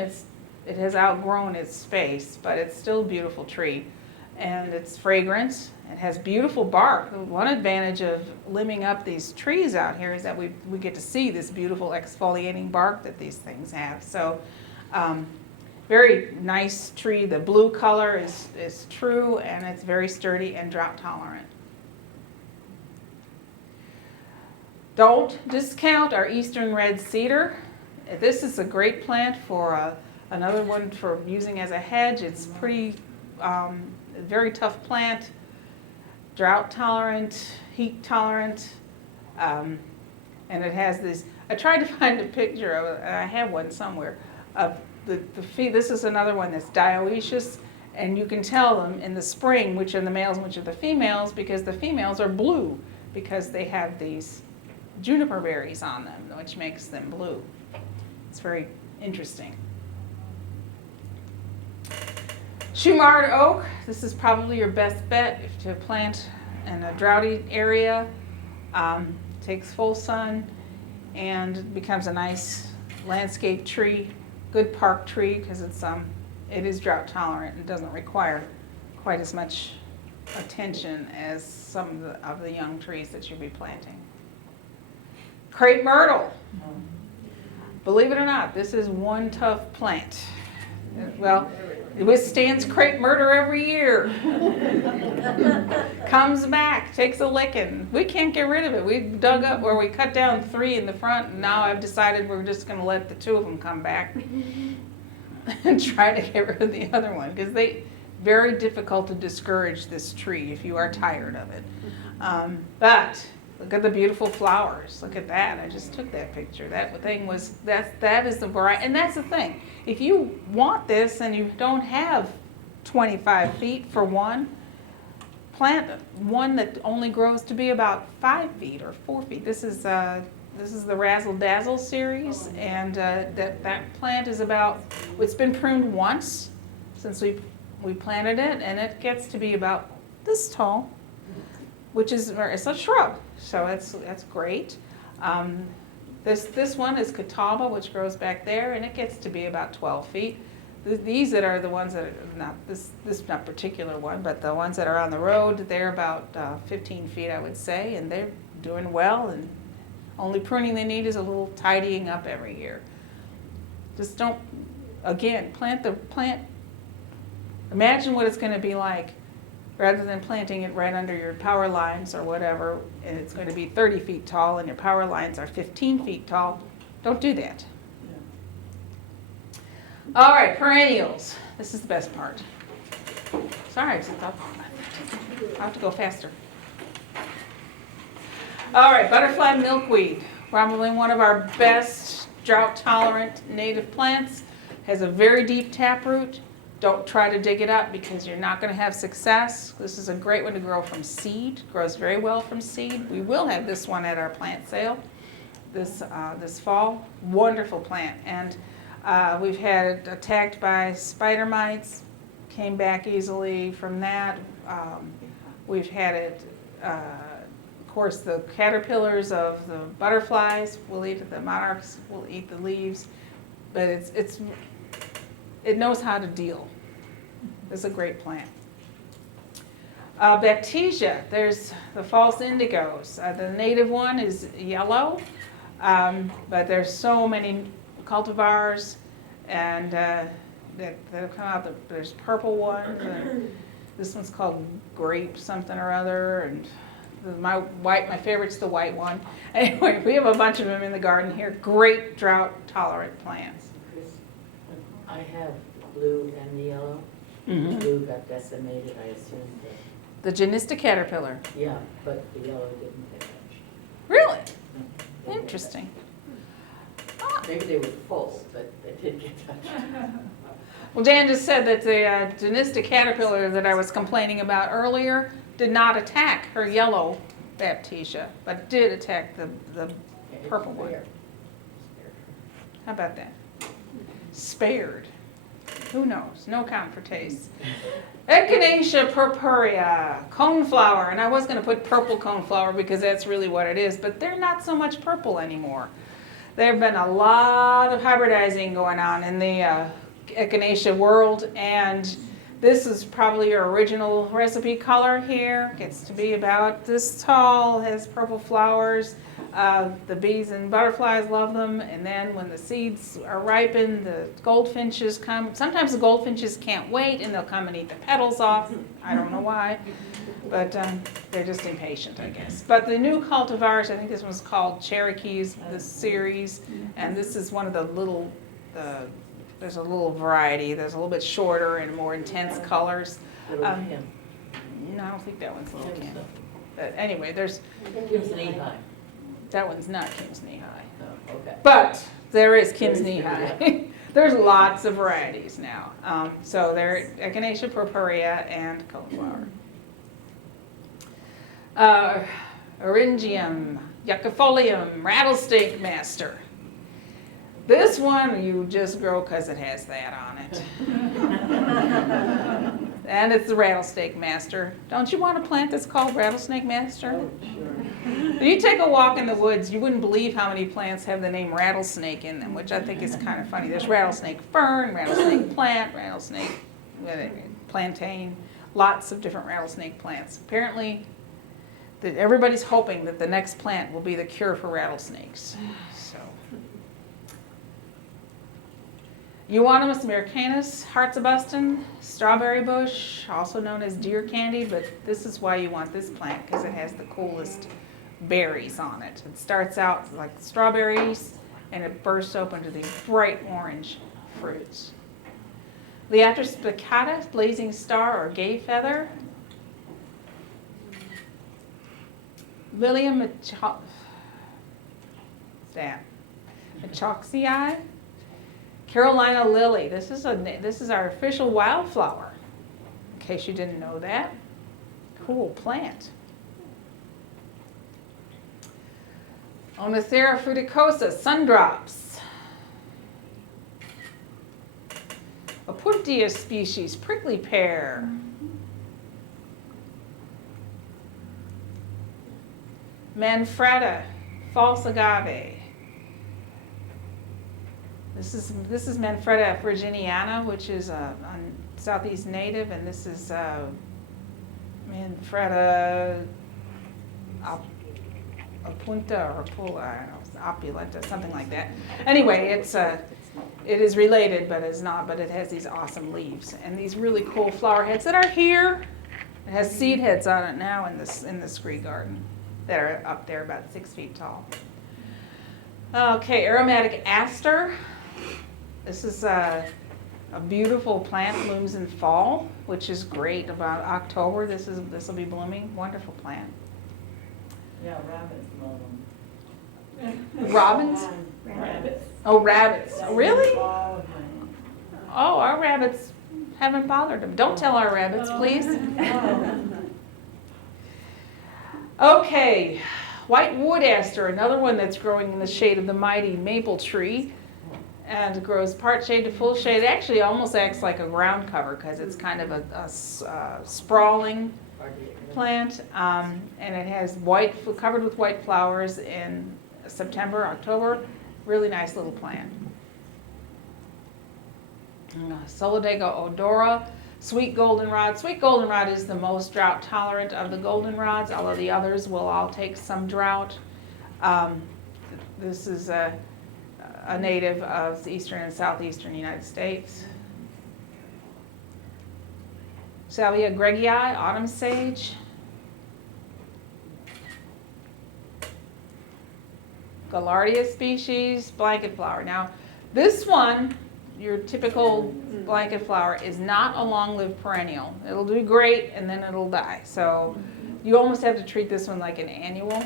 it has outgrown its space, but it's still a beautiful tree. and it's fragrant. It has beautiful bark. One advantage of limbing up these trees out here is that we get to see this beautiful exfoliating bark that these things have. So very nice tree. The blue color is true, and it's very sturdy and drought tolerant. Don't discount our eastern red cedar. This is a great plant for another one for using as a hedge. It's pretty, very tough plant, drought tolerant, heat tolerant, and it has this. I tried to find a picture of it, and I have one somewhere. Of this is another one that's dioecious, and you can tell them in the spring which are the males and which are the females, because the females are blue because they have these juniper berries on them, which makes them blue. It's very interesting. Shumard oak, this is probably your best bet if to plant in a droughty area. Takes full sun and becomes a nice landscape tree, good park tree, because it is drought tolerant and doesn't require quite as much attention as some of the young trees that you'll be planting. Crepe myrtle. Believe it or not, this is one tough plant. Well, it withstands crepe myrtle every year. Comes back, takes a licking. We can't get rid of it. We dug up where we cut down 3 in the front, and now I've decided we're just going to let the 2 of them come back and try to get rid of the other one, because very difficult to discourage this tree if you are tired of it. But look at the beautiful flowers. Look at that. I just took that picture. That thing was, that is the variety. And that's the thing. If you want this and you don't have 25 feet for one, plant one that only grows to be about 5 feet or 4 feet. This is the Razzle Dazzle series, and that plant is about, it's been pruned once since we planted it, and it gets to be about this tall, which is, it's a shrub, so that's great. This one is Catawba, which grows back there, and it gets to be about 12 feet. These that are the ones that are not, this not particular one, but the ones that are on the road, they're about 15 feet, I would say, and they're doing well, and only pruning they need is a little tidying up every year. Just don't, again, plant. Imagine what it's going to be like rather than planting it right under your power lines or whatever, and it's going to be 30 feet tall and your power lines are 15 feet tall. Don't do that. All right, perennials. This is the best part. Sorry, I'll have to go faster. All right, butterfly milkweed. Probably one of our best drought-tolerant native plants. Has a very deep taproot. Don't try to dig it up because you're not going to have success. This is a great one to grow from seed. Grows very well from seed. We will have this one at our plant sale this fall. Wonderful plant. And we've had it attacked by spider mites. Came back easily from that. We've had it, of course, the caterpillars of the butterflies will eat it. The monarchs will eat the leaves. But it knows how to deal. It's a great plant. Baptisia, there's the false indigos. The native one is yellow, but there's so many cultivars and that have come out. There's purple ones. This one's called grape something or other, and my favorite's the white one. Anyway, we have a bunch of them in the garden here. Great drought-tolerant plants. I have blue and the yellow. Mm-hmm. Blue got decimated, I assume. The Genista caterpillar. Yeah, but the yellow didn't get touched. Really? No, they Interesting. didn't. Maybe they were full, but they did get touched. Well, Dan just said that the Genista caterpillar that I was complaining about earlier did not attack her yellow Baptisia, but did attack the purple one. Spared. How about that? Spared. Who knows? No count for taste. Echinacea purpurea, coneflower, and I was going to put purple coneflower because that's really what it is, but they're not so much purple anymore. There have been a lot of hybridizing going on in the echinacea world, and This is probably your original recipe color here. Gets to be about this tall, has purple flowers. The bees and butterflies love them. And then when the seeds are ripened, the goldfinches come. Sometimes the goldfinches can't wait and they'll come and eat the petals off. I don't know why, but they're just impatient, I guess. But the new cultivars, I think this one's called Cherokees, this series. And this is one of the little, there's a little variety. There's a little bit shorter and more intense colors. Little Um, Kim. No, I don't think that one's Little Kim's Kim. stuff. But anyway, there's, Kim's knee high. that one's not Kim's Knee High. Oh, okay. But there is Kim's There is Knee Kim, High. There's lots of varieties now. So there, Echinacea purpurea and coneflower. Eryngium, Yuccifolium, Rattlesnake Master. This one you just grow because it has that on it. And it's the Rattlesnake Master. Don't you want a plant that's called Rattlesnake Master? Oh, sure. If you take a walk in the woods, you wouldn't believe how many plants have the name rattlesnake in them, which I think is kind of funny. There's rattlesnake fern, rattlesnake plant, rattlesnake plantain, lots of different rattlesnake plants. Apparently, everybody's hoping that the next plant will be the cure for rattlesnakes. So, Euonymus americanus, hearts of bustin, strawberry bush, also known as deer candy, but this is why you want this plant because it has the coolest berries on it. It starts out like strawberries and it bursts open to these bright orange fruits. Liatris spicata, blazing star or gay feather. Lilium machoxii. Carolina lily. This is our official wildflower. In case you didn't know that. Cool plant. Onothera fruticosa, sundrops. Opuntia species, prickly pear. Manfreda, false agave. This is Manfreda virginiana, which is a southeast native, and this is Manfreda opunta or apula, I don't know, opulenta, something like that. Anyway, it is related, but it's not. But it has these awesome leaves and these really cool flower heads that are here. It has seed heads on it now in the scree garden that are up there about 6 feet tall. Okay, aromatic aster. This is a beautiful plant, blooms in fall, which is great. About October, this will be blooming. Wonderful plant. Yeah, rabbits love them. Robins? Rabbits. Oh, rabbits. Really? All of them. Oh, our rabbits haven't bothered them. Don't tell our rabbits, please. Okay, white wood aster, another one that's growing in the shade of the mighty maple tree. And it grows part shade to full shade. It actually almost acts like a ground cover because it's kind of a sprawling plant. And it has covered with white flowers in September, October. Really nice little plant. Solidago odora, sweet goldenrod. Sweet goldenrod is the most drought tolerant of the goldenrods, although the others will all take some drought. This is a native of the eastern and southeastern United States. Salvia gregii, autumn sage. Gaillardia species, blanket flower. Now, this one, your typical blanket flower, is not a long-lived perennial. It'll do great and then it'll die. So you almost have to treat this one like an annual.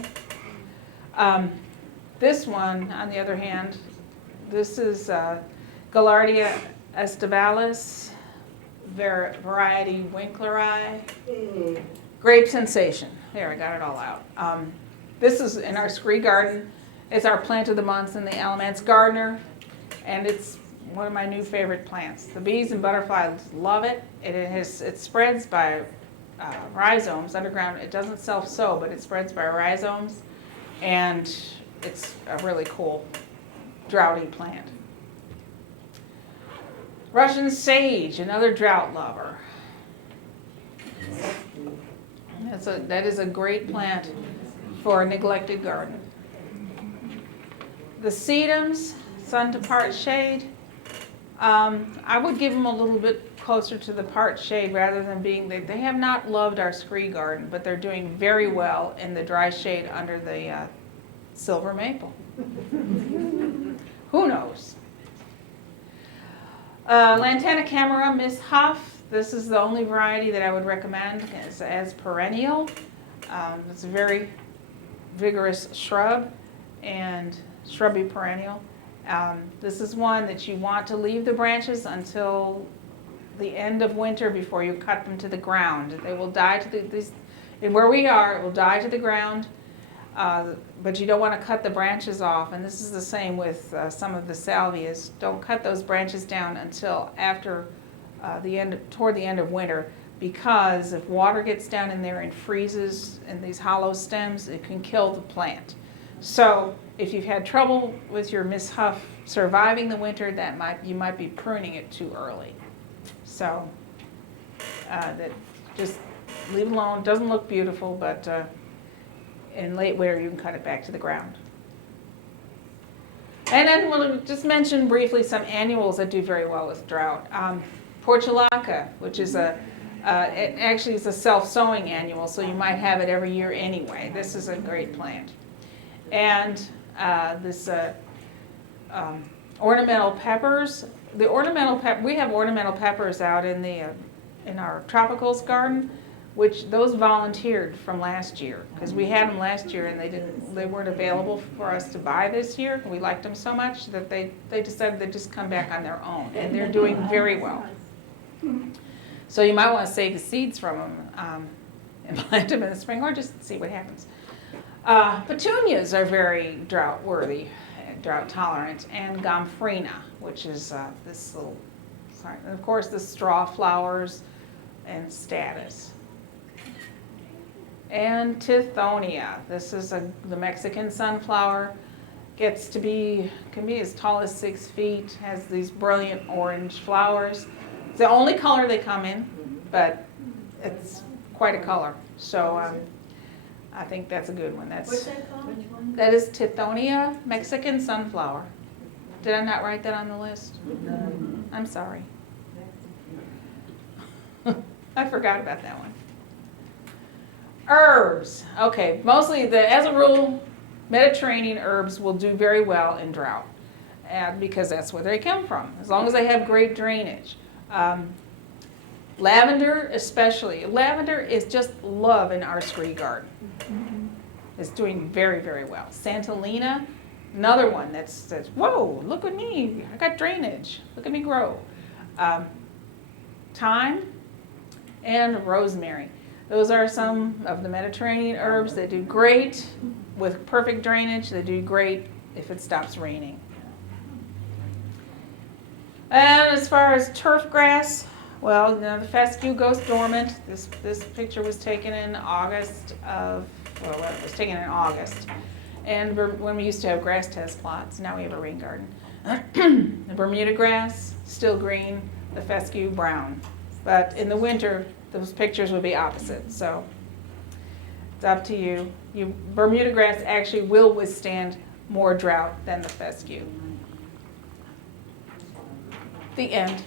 This one, on the other hand, this is Gaillardia estivalis, variety Winkleri. Grape sensation. There, I got it all out. This is in our scree garden. It's our plant of the month in the Alamance Gardener, and it's one of my new favorite plants. The bees and butterflies love it. It spreads by rhizomes underground. It doesn't self-sow, but it spreads by rhizomes, and it's a really cool droughty plant. Russian sage, another drought lover. That is a great plant for a neglected garden. The sedums, sun to part shade, I would give them a little bit closer to the part shade rather than being, they have not loved our scree garden, but they're doing very well in the dry shade under the silver maple. Who knows? Lantana camera, Miss Huff. This is the only variety that I would recommend as perennial. It's a very vigorous shrub and shrubby perennial. This is one that you want to leave the branches until the end of winter before you cut them to the ground. They will die to and where we are, it will die to the ground, but you don't want to cut the branches off. And this is the same with some of the salvias. Don't cut those branches down until after toward the end of winter, because if water gets down in there and freezes in these hollow stems, it can kill the plant. So if you've had trouble with your Miss Huff surviving the winter, you might be pruning it too early. So that just leave it alone. Doesn't look beautiful, but in late winter you can cut it back to the ground. And then we'll just mention briefly some annuals that do very well with drought. Portulaca, which is it actually is a self-sowing annual, so you might have it every year anyway. This is a great plant. And this ornamental peppers. We have ornamental peppers out in our tropicals garden, which those volunteered from last year, because we had them last year and they weren't available for us to buy this year. We liked them so much that they decided they'd just come back on their own, and they're doing very well. So you might want to save the seeds from them and plant them in the spring, or just see what happens. Petunias are very drought worthy, drought tolerant, and gomphrena, which is this little, and of course the straw flowers and status. And Tithonia, this is the Mexican sunflower, can be as tall as 6 feet, has these brilliant orange flowers. It's the only color they come in, but it's quite a color. So I think that's a good one. What's that called? That is Tithonia, Mexican sunflower. Did I not write that on the list? I'm sorry. I forgot about that one. Herbs. Okay, mostly, as a rule, Mediterranean herbs will do very well in drought, because that's where they come from, as long as they have great drainage. Lavender especially. Lavender is just love in our scree garden. It's doing very, very well. Santolina, another one that's whoa, look at me, I got drainage. Look at me grow. Thyme and rosemary. Those are some of the Mediterranean herbs that do great with perfect drainage. They do great if it stops raining. And as far as turf grass, well, the fescue goes dormant. This picture was taken in August of, well, it was taken in August. And when we used to have grass test plots, now we have a rain garden. The Bermuda grass, still green, the fescue brown. But in the winter, those pictures would be opposite, so it's up to you. Bermuda grass actually will withstand more drought than the fescue. The end.